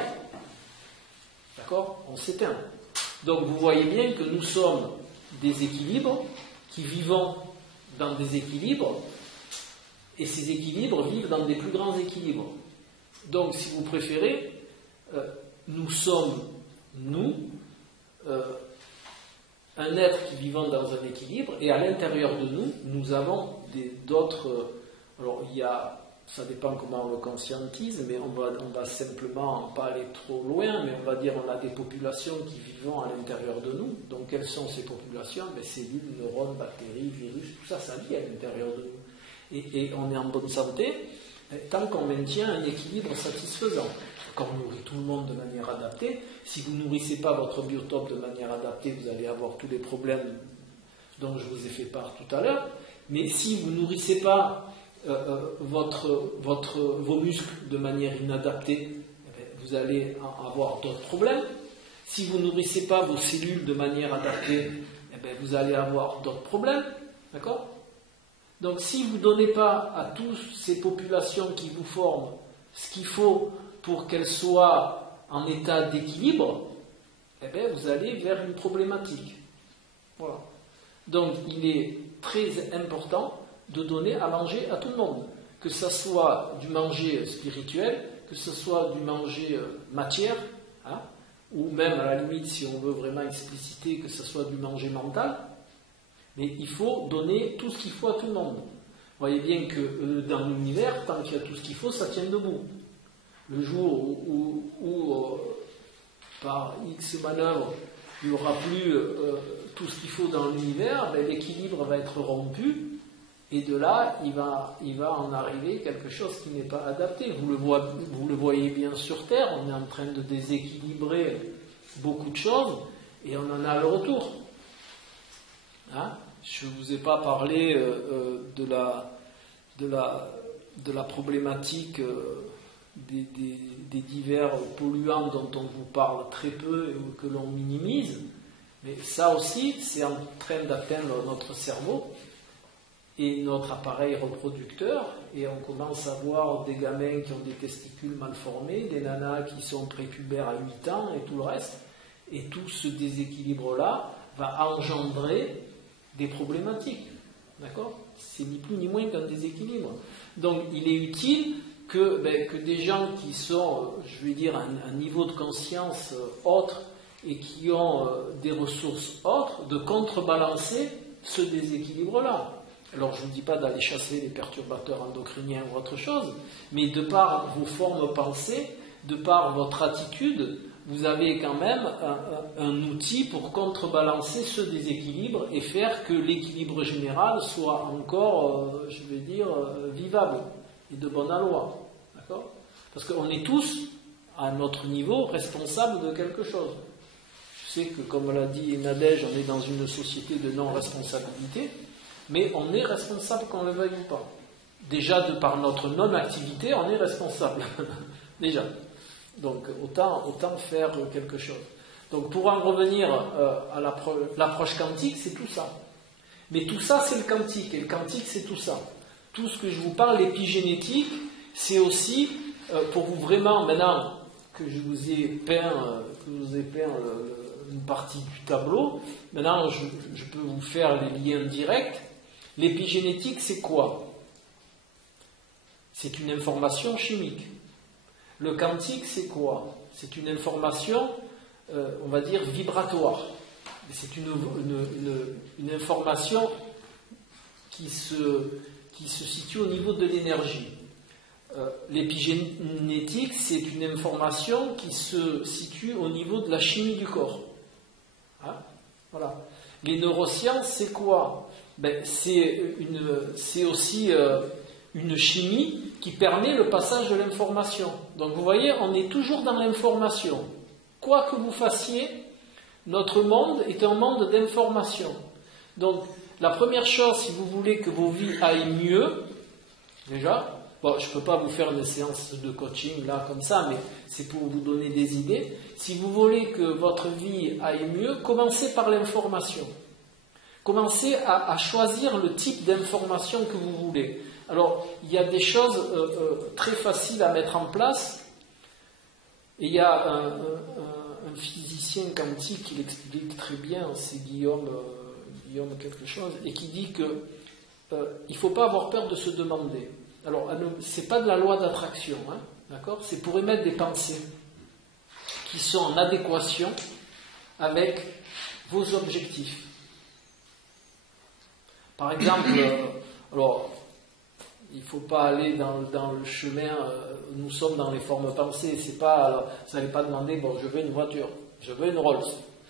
D'accord? On s'éteint. Donc vous voyez bien que nous sommes des équilibres qui vivons dans des équilibres, et ces équilibres vivent dans des plus grands équilibres. Donc si vous préférez, nous sommes, un être qui vivant dans un équilibre, et à l'intérieur de nous, nous avons d'autres... alors il y a ça dépend comment on le conscientise, mais on va simplement pas aller trop loin, mais on va dire on a des populations qui vivent à l'intérieur de nous. Donc quelles sont ces populations? Cellules, neurones, bactéries, virus, tout ça, ça vit à l'intérieur de nous. Et on est en bonne santé tant qu'on maintient un équilibre satisfaisant. Qu'on nourrit tout le monde de manière adaptée. Si vous ne nourrissez pas votre biotope de manière adaptée, vous allez avoir tous les problèmes dont je vous ai fait part tout à l'heure. Mais si vous ne nourrissez pas vos muscles de manière inadaptée, vous allez avoir d'autres problèmes. Si vous ne nourrissez pas vos cellules de manière adaptée, vous allez avoir d'autres problèmes. D'accord? Donc si vous ne donnez pas à toutes ces populations qui vous forment ce qu'il faut pour qu'elles soient en état d'équilibre, vous allez vers une problématique. Voilà. Donc il est très important de donner à manger à tout le monde, que ce soit du manger spirituel, que ce soit du manger matière, hein, ou même à la limite, si on veut vraiment expliciter, que ce soit du manger mental, mais il faut donner tout ce qu'il faut à tout le monde. Vous voyez bien que dans l'univers, tant qu'il y a tout ce qu'il faut, ça tient debout. Le jour où par X manœuvre, il n'y aura plus tout ce qu'il faut dans l'univers, l'équilibre va être rompu, et de là, il va en arriver quelque chose qui n'est pas adapté. Vous le voyez bien sur Terre, on est en train de déséquilibrer beaucoup de choses, et on en a le retour. Hein? Je ne vous ai pas parlé de la problématique des divers polluants dont on vous parle très peu et que l'on minimise, mais ça aussi, c'est en train d'atteindre notre cerveau et notre appareil reproducteur, et on commence à voir des gamins qui ont des testicules mal formés, des nanas qui sont prépubères à 8 ans et tout le reste, et tout ce déséquilibre-là va engendrer des problématiques. D'accord? C'est ni plus ni moins qu'un déséquilibre. Donc il est utile que des gens qui sont, je vais dire, à un niveau de conscience autre et qui ont des ressources autres, de contrebalancer ce déséquilibre-là. Alors je ne vous dis pas d'aller chasser les perturbateurs endocriniens ou autre chose, mais de par vos formes pensées, de par votre attitude, vous avez quand même un outil pour contrebalancer ce déséquilibre et faire que l'équilibre général soit encore, je vais dire, vivable et de bonne aloi. D'accord? Parce qu'on est tous, à notre niveau, responsables de quelque chose. Je sais que, comme l'a dit Nadège, on est dans une société de non-responsabilité, mais on est responsable qu'on le veuille ou pas. Déjà, de par notre non-activité, on est responsable. Déjà. Donc, autant faire quelque chose. Donc, pour en revenir à l'approche quantique, c'est tout ça. Mais tout ça, c'est le quantique. Et le quantique, c'est tout ça. Tout ce que je vous parle, l'épigénétique, c'est aussi, pour vous vraiment, maintenant que je vous ai peint une partie du tableau, maintenant, je peux vous faire les liens directs. L'épigénétique, c'est quoi? C'est une information chimique. Le quantique, c'est quoi? C'est une information, on va dire, vibratoire. C'est une information qui se situe au niveau de l'énergie. L'épigénétique, c'est une information qui se situe au niveau de la chimie du corps. Hein? Voilà. Les neurosciences, c'est quoi? C'est aussi une chimie qui permet le passage de l'information. Donc vous voyez, on est toujours dans l'information. Quoi que vous fassiez, notre monde est un monde d'information. Donc la première chose, si vous voulez que vos vies aillent mieux, déjà, je ne peux pas vous faire une séance de coaching là comme ça, mais c'est pour vous donner des idées. Si vous voulez que votre vie aille mieux, commencez par l'information. Commencez à choisir le type d'information que vous voulez. Alors, il y a des choses très faciles à mettre en place. Et il y a un physicien quantique qui l'explique très bien, c'est Guillaume quelque chose, et qui dit que il ne faut pas avoir peur de se demander. Alors, ce n'est pas de la loi d'attraction, hein, d'accord? C'est pour émettre des pensées qui sont en adéquation avec vos objectifs. Par exemple, alors, Il ne faut pas aller dans le chemin, nous sommes dans les formes pensées. C'est pas, vous n'allez pas demander, bon, je veux une voiture, je veux une Rolls,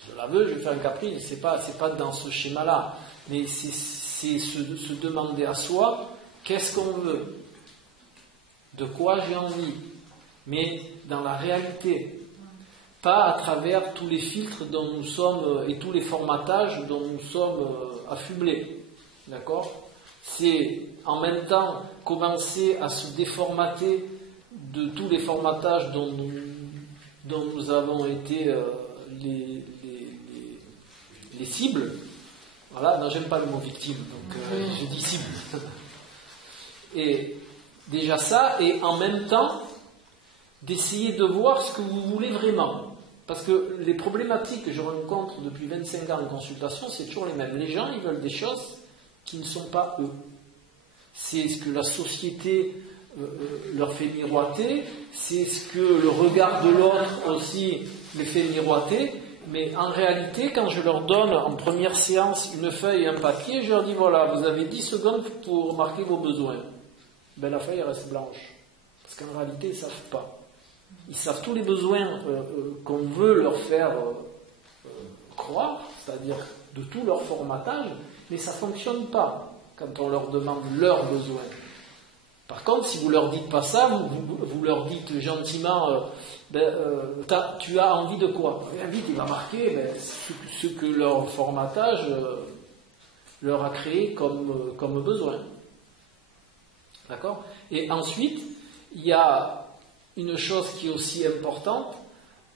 je la veux, je vais faire un caprice. C'est pas dans ce schéma-là. Mais c'est se demander à soi, qu'est-ce qu'on veut? De quoi j'ai envie? Mais dans la réalité. Pas à travers tous les filtres dont nous sommes, et tous les formatages dont nous sommes affublés. D'accord? C'est en même temps commencer à se déformater de tous les formatages dont nous avons été les cibles. Voilà, non, j'aime pas le mot victime, donc j'ai dit cible. Et déjà ça, et en même temps d'essayer de voir ce que vous voulez vraiment. Parce que les problématiques que je rencontre depuis 25 ans en consultation, c'est toujours les mêmes. Les gens, ils veulent des choses qui ne sont pas eux. C'est ce que la société leur fait miroiter, c'est ce que le regard de l'autre aussi les fait miroiter, mais en réalité, quand je leur donne en première séance une feuille et un papier, je leur dis voilà, vous avez 10 secondes pour marquer vos besoins. Ben, la feuille reste blanche. Parce qu'en réalité, ils ne savent pas. Ils savent tous les besoins qu'on veut leur faire croire, c'est-à-dire de tout leur formatage, mais ça ne fonctionne pas quand on leur demande leurs besoins. Par contre, si vous leur dites pas ça, vous leur dites gentiment tu as envie de quoi? Bien vite, il va marquer ce que leur formatage leur a créé comme besoin. D'accord? Et ensuite, il y a une chose qui est aussi importante,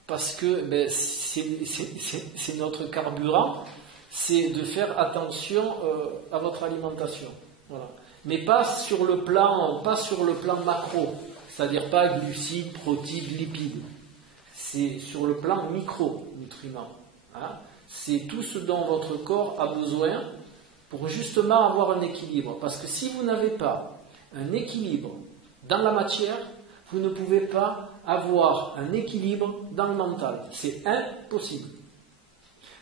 parce que c'est notre carburant, c'est de faire attention à votre alimentation. Voilà. Mais pas sur le plan macro, c'est-à-dire pas glucides, protéines, lipides. C'est sur le plan micro-nutriments. Hein. C'est tout ce dont votre corps a besoin pour justement avoir un équilibre. Parce que si vous n'avez pas un équilibre dans la matière, vous ne pouvez pas avoir un équilibre dans le mental. C'est impossible.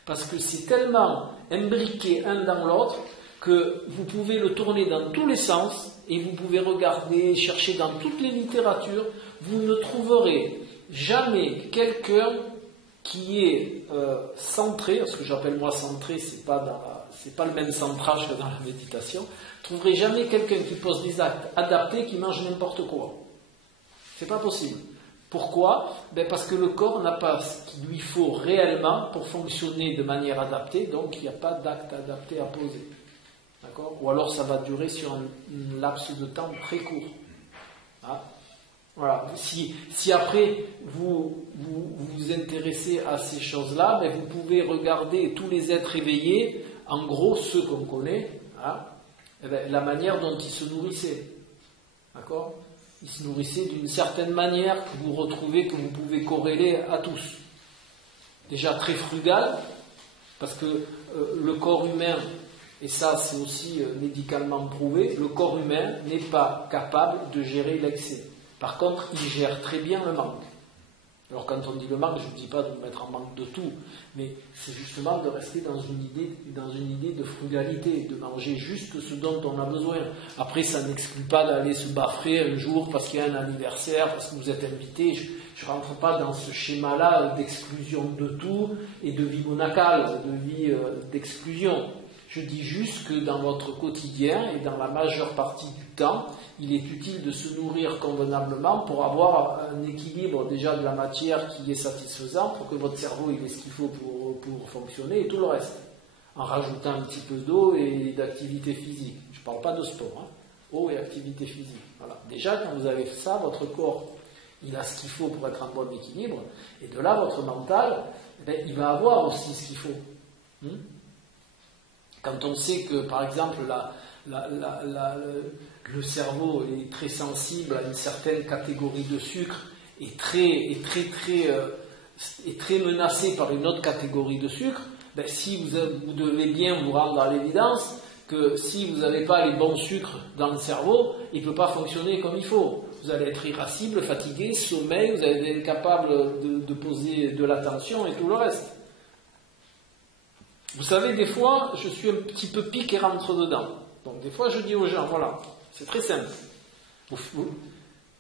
Parce que c'est tellement imbriqué un dans l'autre que vous pouvez le tourner dans tous les sens et vous pouvez regarder, chercher dans toutes les littératures, vous ne trouverez jamais quelqu'un qui est centré, ce que j'appelle moi centré, c'est pas le même centrage que dans la méditation, vous ne trouverez jamais quelqu'un qui pose des actes adaptés qui mange n'importe quoi. C'est pas possible. Pourquoi? Parce que le corps n'a pas ce qu'il lui faut réellement pour fonctionner de manière adaptée, donc il n'y a pas d'acte adapté à poser. D'accord? Ou alors ça va durer sur un laps de temps très court. Hein? Voilà. Si après vous vous intéressez à ces choses-là, vous pouvez regarder tous les êtres éveillés, en gros ceux qu'on connaît, hein, la manière dont ils se nourrissaient. D'accord? Ils se nourrissaient d'une certaine manière que vous retrouvez, que vous pouvez corréler à tous. Déjà très frugal, parce que le corps humain, et ça c'est aussi médicalement prouvé, le corps humain n'est pas capable de gérer l'excès. Par contre, il gère très bien le manque. Alors quand on dit le manque, je ne dis pas de vous mettre en manque de tout, mais c'est justement de rester dans une idée de frugalité, de manger juste ce dont on a besoin. Après, ça n'exclut pas d'aller se baffrer un jour parce qu'il y a un anniversaire, parce que vous êtes invité. Je ne rentre pas dans ce schéma-là d'exclusion de tout et de vie monacale, de vie d'exclusion. Je dis juste que dans votre quotidien et dans la majeure partie du temps, il est utile de se nourrir convenablement pour avoir un équilibre déjà de la matière qui est satisfaisant, pour que votre cerveau ait ce qu'il faut pour fonctionner et tout le reste, en rajoutant un petit peu d'eau et d'activité physique. Je ne parle pas de sport, hein. Eau et activité physique. Voilà. Déjà, quand vous avez ça, votre corps, il a ce qu'il faut pour être en bon équilibre, et de là, votre mental, il va avoir aussi ce qu'il faut. Quand on sait que, par exemple, le cerveau est très sensible à une certaine catégorie de sucre et très menacé par une autre catégorie de sucre, si vous devez bien vous rendre à l'évidence que si vous n'avez pas les bons sucres dans le cerveau, il ne peut pas fonctionner comme il faut. Vous allez être irascible, fatigué, sommeil, vous allez être incapable de poser de l'attention et tout le reste. Vous savez, des fois, je suis un petit peu pique et rentre dedans. Donc, des fois, je dis aux gens, voilà, c'est très simple.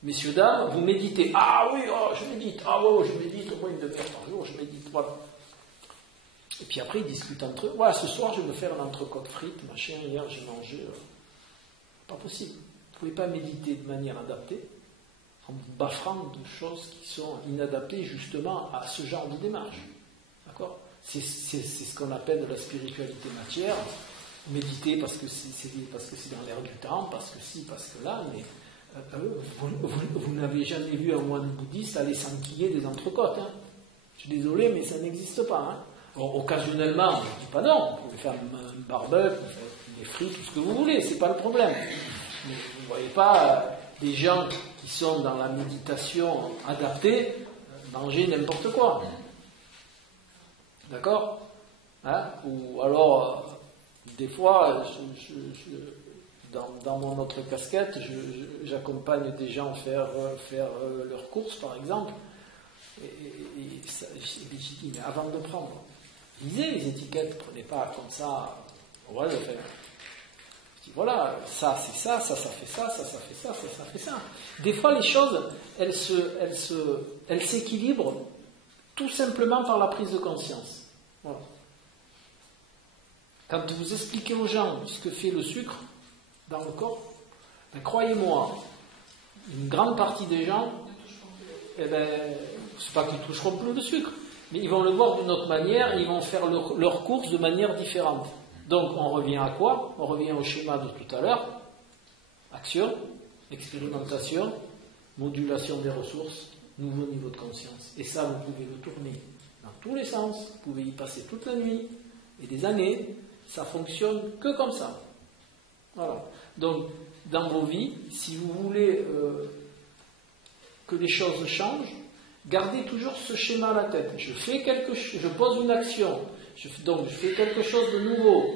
Messieurs, dames, vous méditez. Ah oui, je médite. Ah ouais, je médite au moins une demi-heure par jour, je médite. Voilà. Et puis après, ils discutent entre eux. Ouais, ce soir, je vais me faire un entrecôte frites, machin. Hier, j'ai mangé. Pas possible. Vous ne pouvez pas méditer de manière adaptée en vous baffrant de choses qui sont inadaptées justement à ce genre de démarche. D'accord ? C'est ce qu'on appelle la spiritualité matière. Méditer parce que c'est dans l'air du temps, parce que si, parce que là, mais vous n'avez jamais vu un moine bouddhiste aller s'enquiller des entrecôtes. Hein. Je suis désolé, mais ça n'existe pas. Hein. Alors, occasionnellement, je ne dis pas non, vous pouvez faire un barbecue, des frites, tout ce que vous voulez, c'est pas le problème. Mais vous ne voyez pas des gens qui sont dans la méditation adaptée manger n'importe quoi. D'accord ? Hein ? Ou alors, des fois, dans mon autre casquette, j'accompagne des gens faire leurs courses, par exemple. Et je dis, mais avant de prendre, lisez les étiquettes, prenez pas comme ça. Ouais, je dis, voilà, ça c'est ça, ça fait ça, ça fait ça, ça fait ça. Des fois, les choses, elles s'équilibrent tout simplement par la prise de conscience. Voilà. Quand vous expliquez aux gens ce que fait le sucre dans le corps, ben, croyez-moi, une grande partie des gens, c'est pas qu'ils toucheront plus le sucre, mais ils vont le voir d'une autre manière, ils vont faire leurs courses de manière différente. Donc on revient à quoi ? On revient au schéma de tout à l'heure. Action, expérimentation, modulation des ressources, nouveau niveau de conscience. Et ça, vous pouvez le tourner dans tous les sens, vous pouvez y passer toute la nuit et des années, ça fonctionne que comme ça. Voilà. Donc, dans vos vies, si vous voulez que les choses changent, gardez toujours ce schéma à la tête. Je pose une action, donc je fais quelque chose de nouveau.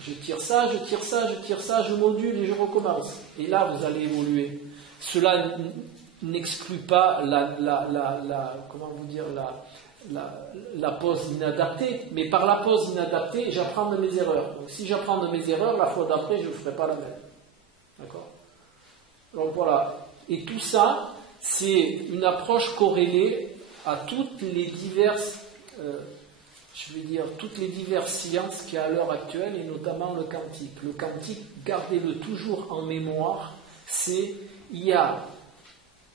Je tire ça, je module et je recommence. Et là, vous allez évoluer. Cela n'exclut pas la pause inadaptée, mais par la pause inadaptée, j'apprends de mes erreurs. Donc si j'apprends de mes erreurs, la fois d'après, je ne ferai pas la même. D'accord ? Donc voilà. Et tout ça, c'est une approche corrélée à toutes les diverses sciences qu'il y a à l'heure actuelle, et notamment le quantique. Le quantique, gardez-le toujours en mémoire, il y a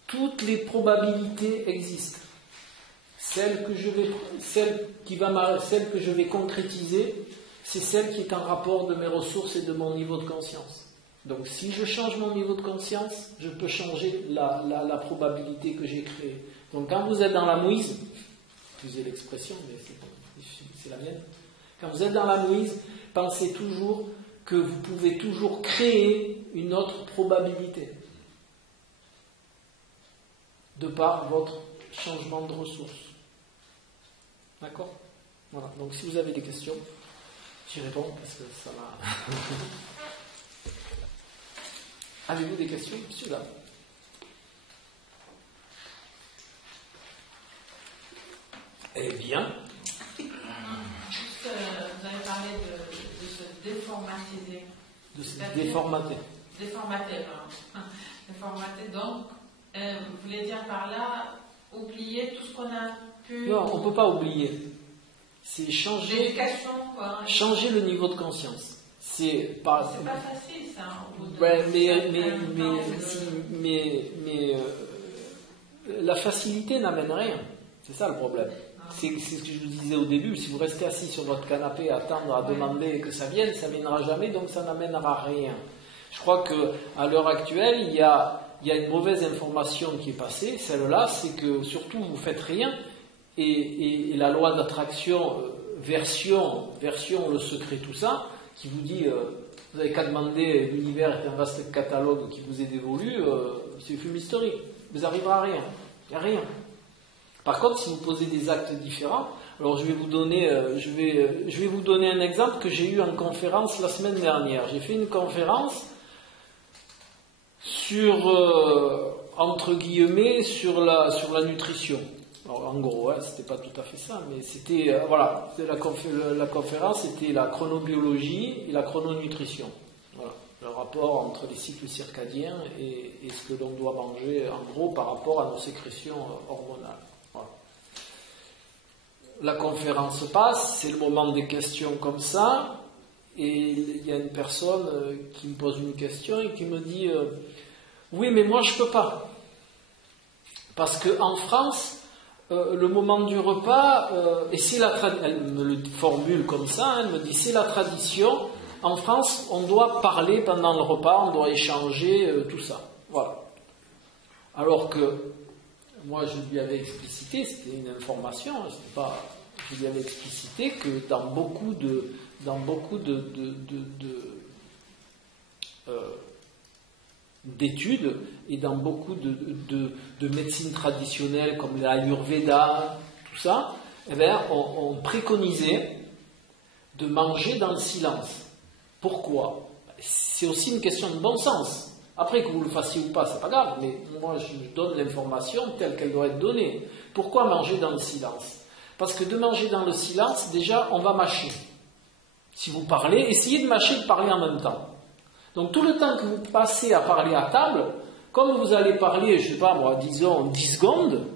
toutes les probabilités existent. Celle que je vais concrétiser, c'est celle qui est en rapport de mes ressources et de mon niveau de conscience. Donc si je change mon niveau de conscience, je peux changer la probabilité que j'ai créée. Donc quand vous êtes dans la mouise, excusez l'expression, mais c'est la mienne. Quand vous êtes dans la mouise, pensez toujours que vous pouvez toujours créer une autre probabilité de par votre changement de ressources. D'accord ? Voilà. Donc si vous avez des questions, j'y réponds parce que ça m'a... Avez-vous des questions, monsieur là ? Eh bien. Vous avez parlé de se déformatiser. De se déformater. Déformater, donc, vous voulez dire par là, oublier tout ce qu'on a pu... Non, on ne peut pas oublier. C'est changer... L'éducation, quoi. Changer le niveau de conscience. C'est pas facile, ça. La facilité n'amène rien. C'est ça le problème. C'est ce que je vous disais au début. Si vous restez assis sur votre canapé à attendre, à demander que ça vienne, ça ne viendra jamais, donc ça n'amènera rien. Je crois qu'à l'heure actuelle, il y a une mauvaise information qui est passée. Celle-là, c'est que surtout vous ne faites rien et la loi d'attraction, version le secret, tout ça, qui vous dit vous n'avez qu'à demander, l'univers est un vaste catalogue qui vous est dévolu, c'est fumisterie. Vous n'arriverez à rien. Il n'y a rien. Par contre, si vous posez des actes différents, alors je vais vous donner un exemple que j'ai eu en conférence la semaine dernière. J'ai fait une conférence sur, entre guillemets, sur la nutrition. Alors, en gros, c'était pas tout à fait ça, mais c'était, la conférence, c'était la chronobiologie et la chrononutrition. Voilà. Alors rapport entre les cycles circadiens et ce que l'on doit manger, en gros, par rapport à nos sécrétions hormonales. Voilà. La conférence passe, c'est le moment des questions comme ça, et il y a une personne qui me pose une question et qui me dit oui, mais moi je peux pas. Parce qu'en France, le moment du repas, et c'est elle me le formule comme ça, elle me dit c'est la tradition. En France, on doit parler pendant le repas, on doit échanger, tout ça. Voilà. Alors que moi, je lui avais explicité, c'était une information, c'était pas, je lui avais explicité que dans beaucoup d'études et dans beaucoup de médecine traditionnelle comme l'Ayurveda, tout ça, eh bien, on préconisait de manger dans le silence. Pourquoi? C'est aussi une question de bon sens. Après que vous le fassiez ou pas, c'est pas grave, mais moi je donne l'information telle qu'elle doit être donnée. Pourquoi manger dans le silence? Parce que de manger dans le silence, déjà, on va mâcher. Si vous parlez, essayez de mâcher et de parler en même temps. Donc tout le temps que vous passez à parler à table, comme vous allez parler, je sais pas moi, disons 10 secondes,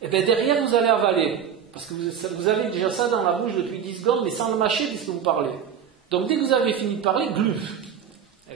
et bien derrière vous allez avaler. Parce que vous avez déjà ça dans la bouche depuis 10 secondes, mais sans le mâcher puisque vous parlez. Donc dès que vous avez fini de parler, gluf,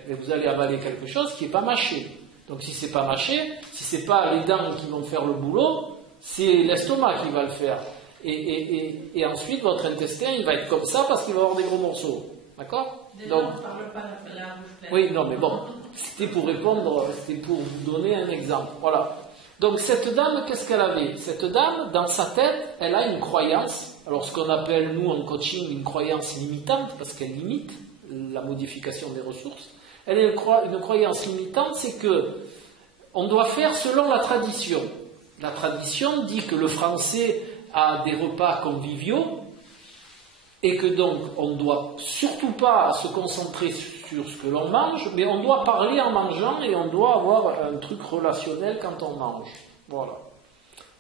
et vous allez avaler quelque chose qui n'est pas mâché. Donc si c'est pas mâché, si c'est pas les dents qui vont faire le boulot, c'est l'estomac qui va le faire. Et ensuite votre intestin il va être comme ça parce qu'il va avoir des gros morceaux. D'accord? Déjà, donc, on ne parle pas la bouche pleine. Oui, non mais bon, c'était pour répondre, c'était pour vous donner un exemple. Voilà. Donc cette dame, qu'est-ce qu'elle avait? Cette dame, dans sa tête, elle a une croyance, alors ce qu'on appelle nous en coaching une croyance limitante, parce qu'elle limite la modification des ressources. Elle a une croyance limitante, c'est que on doit faire selon la tradition. La tradition dit que le français a des repas conviviaux et que donc on ne doit surtout pas se concentrer sur ce que l'on mange, mais on doit parler en mangeant et on doit avoir un truc relationnel quand on mange. Voilà.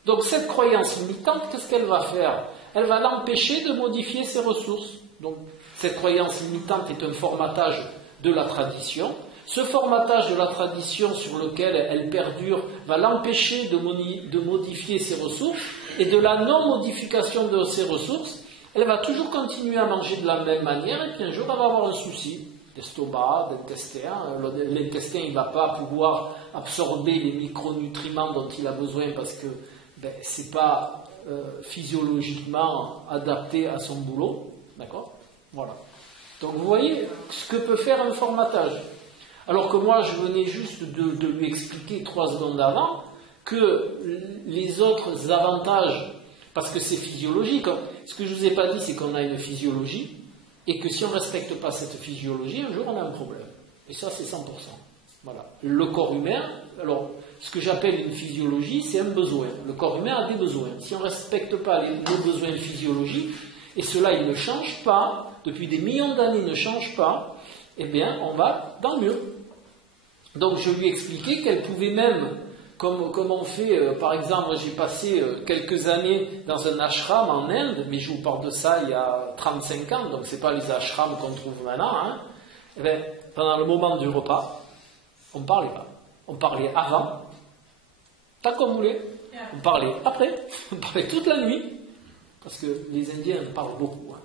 Donc cette croyance limitante, qu'est-ce qu'elle va faire? Elle va l'empêcher de modifier ses ressources. Donc cette croyance limitante est un formatage de la tradition. Ce formatage de la tradition sur lequel elle perdure va l'empêcher de modifier ses ressources, et de la non-modification de ses ressources, elle va toujours continuer à manger de la même manière, et puis un jour elle va avoir un souci d'estomac, d'intestin. L'intestin il ne va pas pouvoir absorber les micronutriments dont il a besoin parce que ce n'est pas physiologiquement adapté à son boulot. D'accord? Voilà. Donc vous voyez ce que peut faire un formatage. Alors que moi je venais juste de lui expliquer 3 secondes avant que les autres avantages, parce que c'est physiologique, ce que je ne vous ai pas dit c'est qu'on a une physiologie et que si on ne respecte pas cette physiologie, un jour on a un problème. Et ça c'est 100%. Voilà. Le corps humain, alors ce que j'appelle une physiologie, c'est un besoin. Le corps humain a des besoins. Si on ne respecte pas nos besoins physiologiques, et cela il ne change pas, depuis des millions d'années il ne change pas, eh bien on va dans le mur. Donc je lui ai expliqué qu'elle pouvait même, comme on fait, par exemple, moi j'ai passé quelques années dans un ashram en Inde, mais je vous parle de ça il y a 35 ans, donc c'est pas les ashrams qu'on trouve maintenant, hein. Eh bien, pendant le moment du repas, on ne parlait pas. On parlait avant, pas comme vous voulez. On parlait après, on parlait toute la nuit, parce que les Indiens parlent beaucoup. Hein.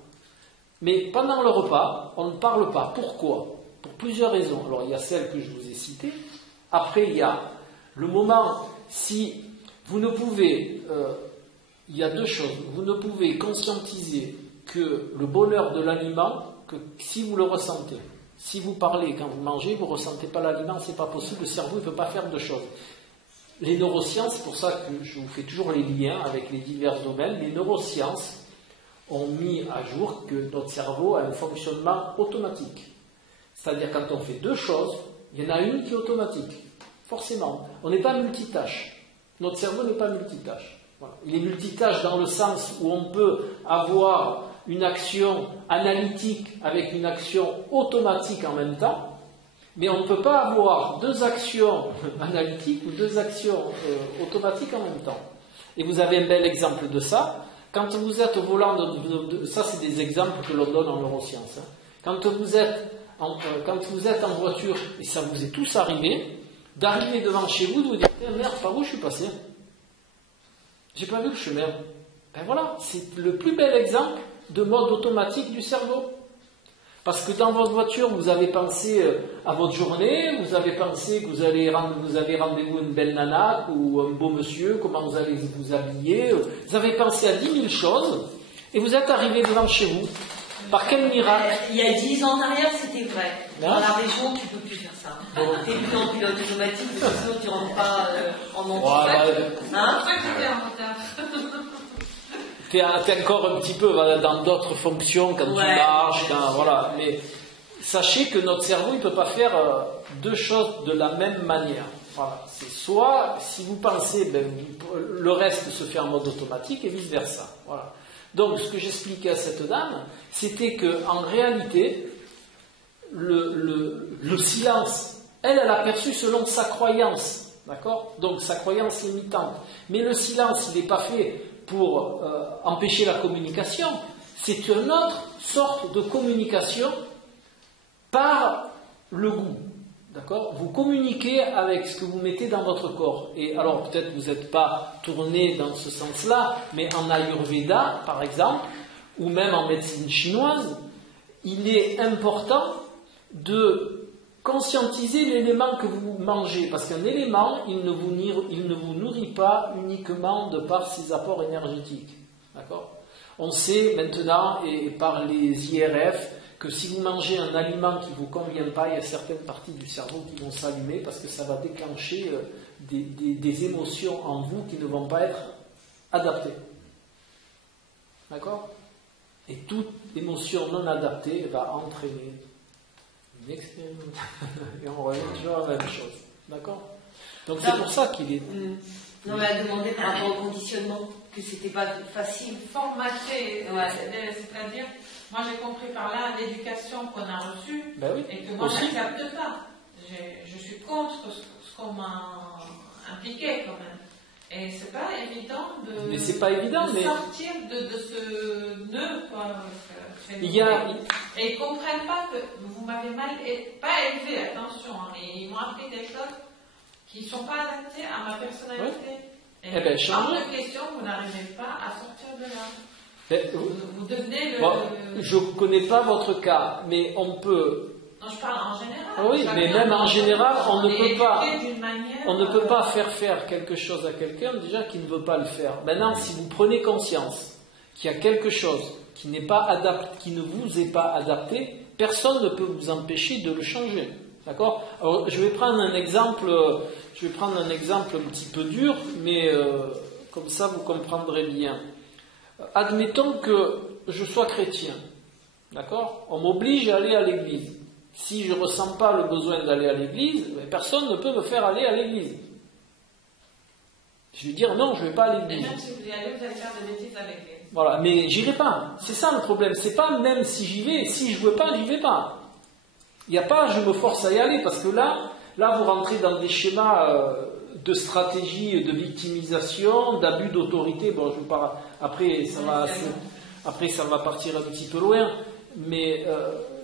Mais pendant le repas, on ne parle pas. Pourquoi? Pour plusieurs raisons. Alors il y a celle que je vous ai citée. Après il y a le moment, si vous ne pouvez, il y a 2 choses. Vous ne pouvez conscientiser que le bonheur de l'aliment que si vous le ressentez. Si vous parlez quand vous mangez, vous ne ressentez pas l'aliment, c'est pas possible. Le cerveau ne peut pas faire 2 choses. Les neurosciences, c'est pour ça que je vous fais toujours les liens avec les divers domaines. Les neurosciences ont mis à jour que notre cerveau a un fonctionnement automatique. C'est-à-dire quand on fait 2 choses, il y en a une qui est automatique. Forcément. On n'est pas multitâche. Notre cerveau n'est pas multitâche. Voilà. Il est multitâche dans le sens où on peut avoir une action analytique avec une action automatique en même temps, mais on ne peut pas avoir 2 actions analytiques ou 2 actions automatiques en même temps. Et vous avez un bel exemple de ça. Quand vous êtes au volant ça c'est des exemples que l'on donne en neurosciences. Hein. Quand vous êtes quand vous êtes en voiture, et ça vous est tous arrivé, d'arriver devant chez vous, de vous dire, merde, par où je suis passé? J'ai pas vu le chemin. Ben voilà, c'est le plus bel exemple de mode automatique du cerveau. Parce que dans votre voiture, vous avez pensé à votre journée, vous avez pensé que vous avez rendez-vous une belle nana ou un beau monsieur, comment vous allez vous habiller, vous avez pensé à 10 000 choses, et vous êtes arrivé devant chez vous. Par quel miracle? Il y a 10 ans en arrière, c'était vrai. Hein? Dans la région, tu ne peux plus faire ça. T'es plus en pilote automatique, sinon tu ne rentres pas en montagne. Voilà. Hein? T'es encore un petit peu dans d'autres fonctions quand tu marches, voilà. Mais sachez que notre cerveau, il ne peut pas faire deux choses de la même manière. Voilà. C'est soit, si vous pensez, le reste se fait en mode automatique et vice versa. Voilà. Donc, ce que j'expliquais à cette dame, c'était que, en réalité, le silence, elle a perçu selon sa croyance, d'accord? Donc, sa croyance limitante. Mais le silence, il n'est pas fait pour empêcher la communication. C'est une autre sorte de communication par le goût. D'accord? Vous communiquez avec ce que vous mettez dans votre corps. Et alors, peut-être vous n'êtes pas tourné dans ce sens-là, mais en Ayurveda, par exemple, ou même en médecine chinoise, il est important de conscientiser l'élément que vous mangez. Parce qu'un élément, il ne vous nourrit pas uniquement de par ses apports énergétiques. D'accord? On sait maintenant, et par les IRF, que si vous mangez un aliment qui ne vous convient pas, il y a certaines parties du cerveau qui vont s'allumer parce que ça va déclencher des émotions en vous qui ne vont pas être adaptées. D'accord? Et toute émotion non adaptée va entraîner une expérimentation. Et on revient toujours à la même chose. D'accord? Donc c'est pour ça qu'il est... Non, mais elle demandait par rapport au conditionnement, que c'était pas facile. Formaté, c'est-à-dire, moi j'ai compris par là l'éducation qu'on a reçue, oui, et que moi je n'accepte pas. Je suis contre ce qu'on m'a impliqué quand même. Et c'est pas évident de, sortir de ce nœud, quoi. Et ils comprennent pas que vous m'avez pas élevé, attention, mais ils m'ont appris des choses qui ne sont pas adaptées à ma personnalité. Oui. Et hors de question, vous n'arrivez pas à sortir de là. Vous devenez le... Bon, je ne connais pas votre cas, mais on peut... Non, je parle en général. Oui, mais même en général, on ne peut pas faire faire quelque chose à quelqu'un déjà qui ne veut pas le faire. Maintenant, si vous prenez conscience qu'il y a quelque chose qui n'est pas adapté, qui ne vous est pas adapté, personne ne peut vous empêcher de le changer. D'accord? Alors, je vais prendre un exemple un petit peu dur, mais comme ça vous comprendrez bien. Admettons que je sois chrétien. D'accord? On m'oblige à aller à l'église. Si je ne ressens pas le besoin d'aller à l'église, personne ne peut me faire aller à l'église. Je vais dire non, je ne vais pas à l'église. Et même si vous y allez, vous allez faire des bêtises avec l'église. Voilà, mais j'irai pas. C'est ça le problème. C'est pas même si j'y vais, si je veux pas, j'y vais pas. Il n'y a pas je me force à y aller, parce que là vous rentrez dans des schémas de stratégie de victimisation, d'abus d'autorité. Bon, je vous parle après, ça va partir un petit peu loin, mais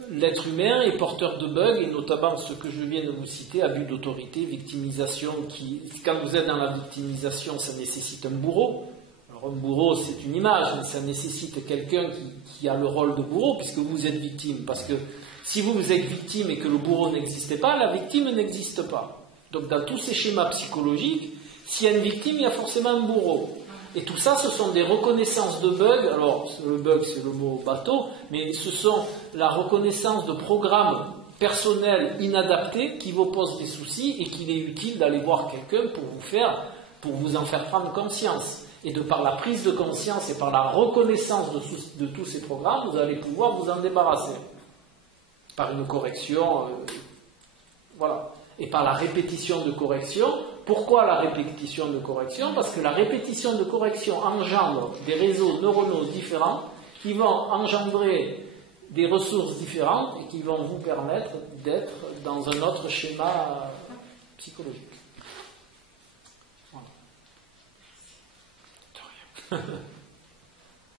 l'être humain est porteur de bugs, et notamment ce que je viens de vous citer, abus d'autorité, victimisation, quand vous êtes dans la victimisation, ça nécessite un bourreau. Alors un bourreau, c'est une image, mais ça nécessite quelqu'un qui a le rôle de bourreau, puisque vous êtes victime. Parce que si vous êtes victime et que le bourreau n'existait pas, la victime n'existe pas. Donc dans tous ces schémas psychologiques, s'il y a une victime, il y a forcément un bourreau. Et tout ça, ce sont des reconnaissances de bugs. Alors, le bug, c'est le mot bateau, mais ce sont la reconnaissance de programmes personnels inadaptés qui vous posent des soucis et qu'il est utile d'aller voir quelqu'un pour vous en faire prendre conscience. Et de par la prise de conscience et par la reconnaissance de tous ces programmes, vous allez pouvoir vous en débarrasser. Par une correction, voilà. Et par la répétition de correction. Pourquoi la répétition de correction? Parce que la répétition de correction engendre des réseaux neuronaux différents qui vont engendrer des ressources différentes et qui vont vous permettre d'être dans un autre schéma psychologique. Voilà. De rien.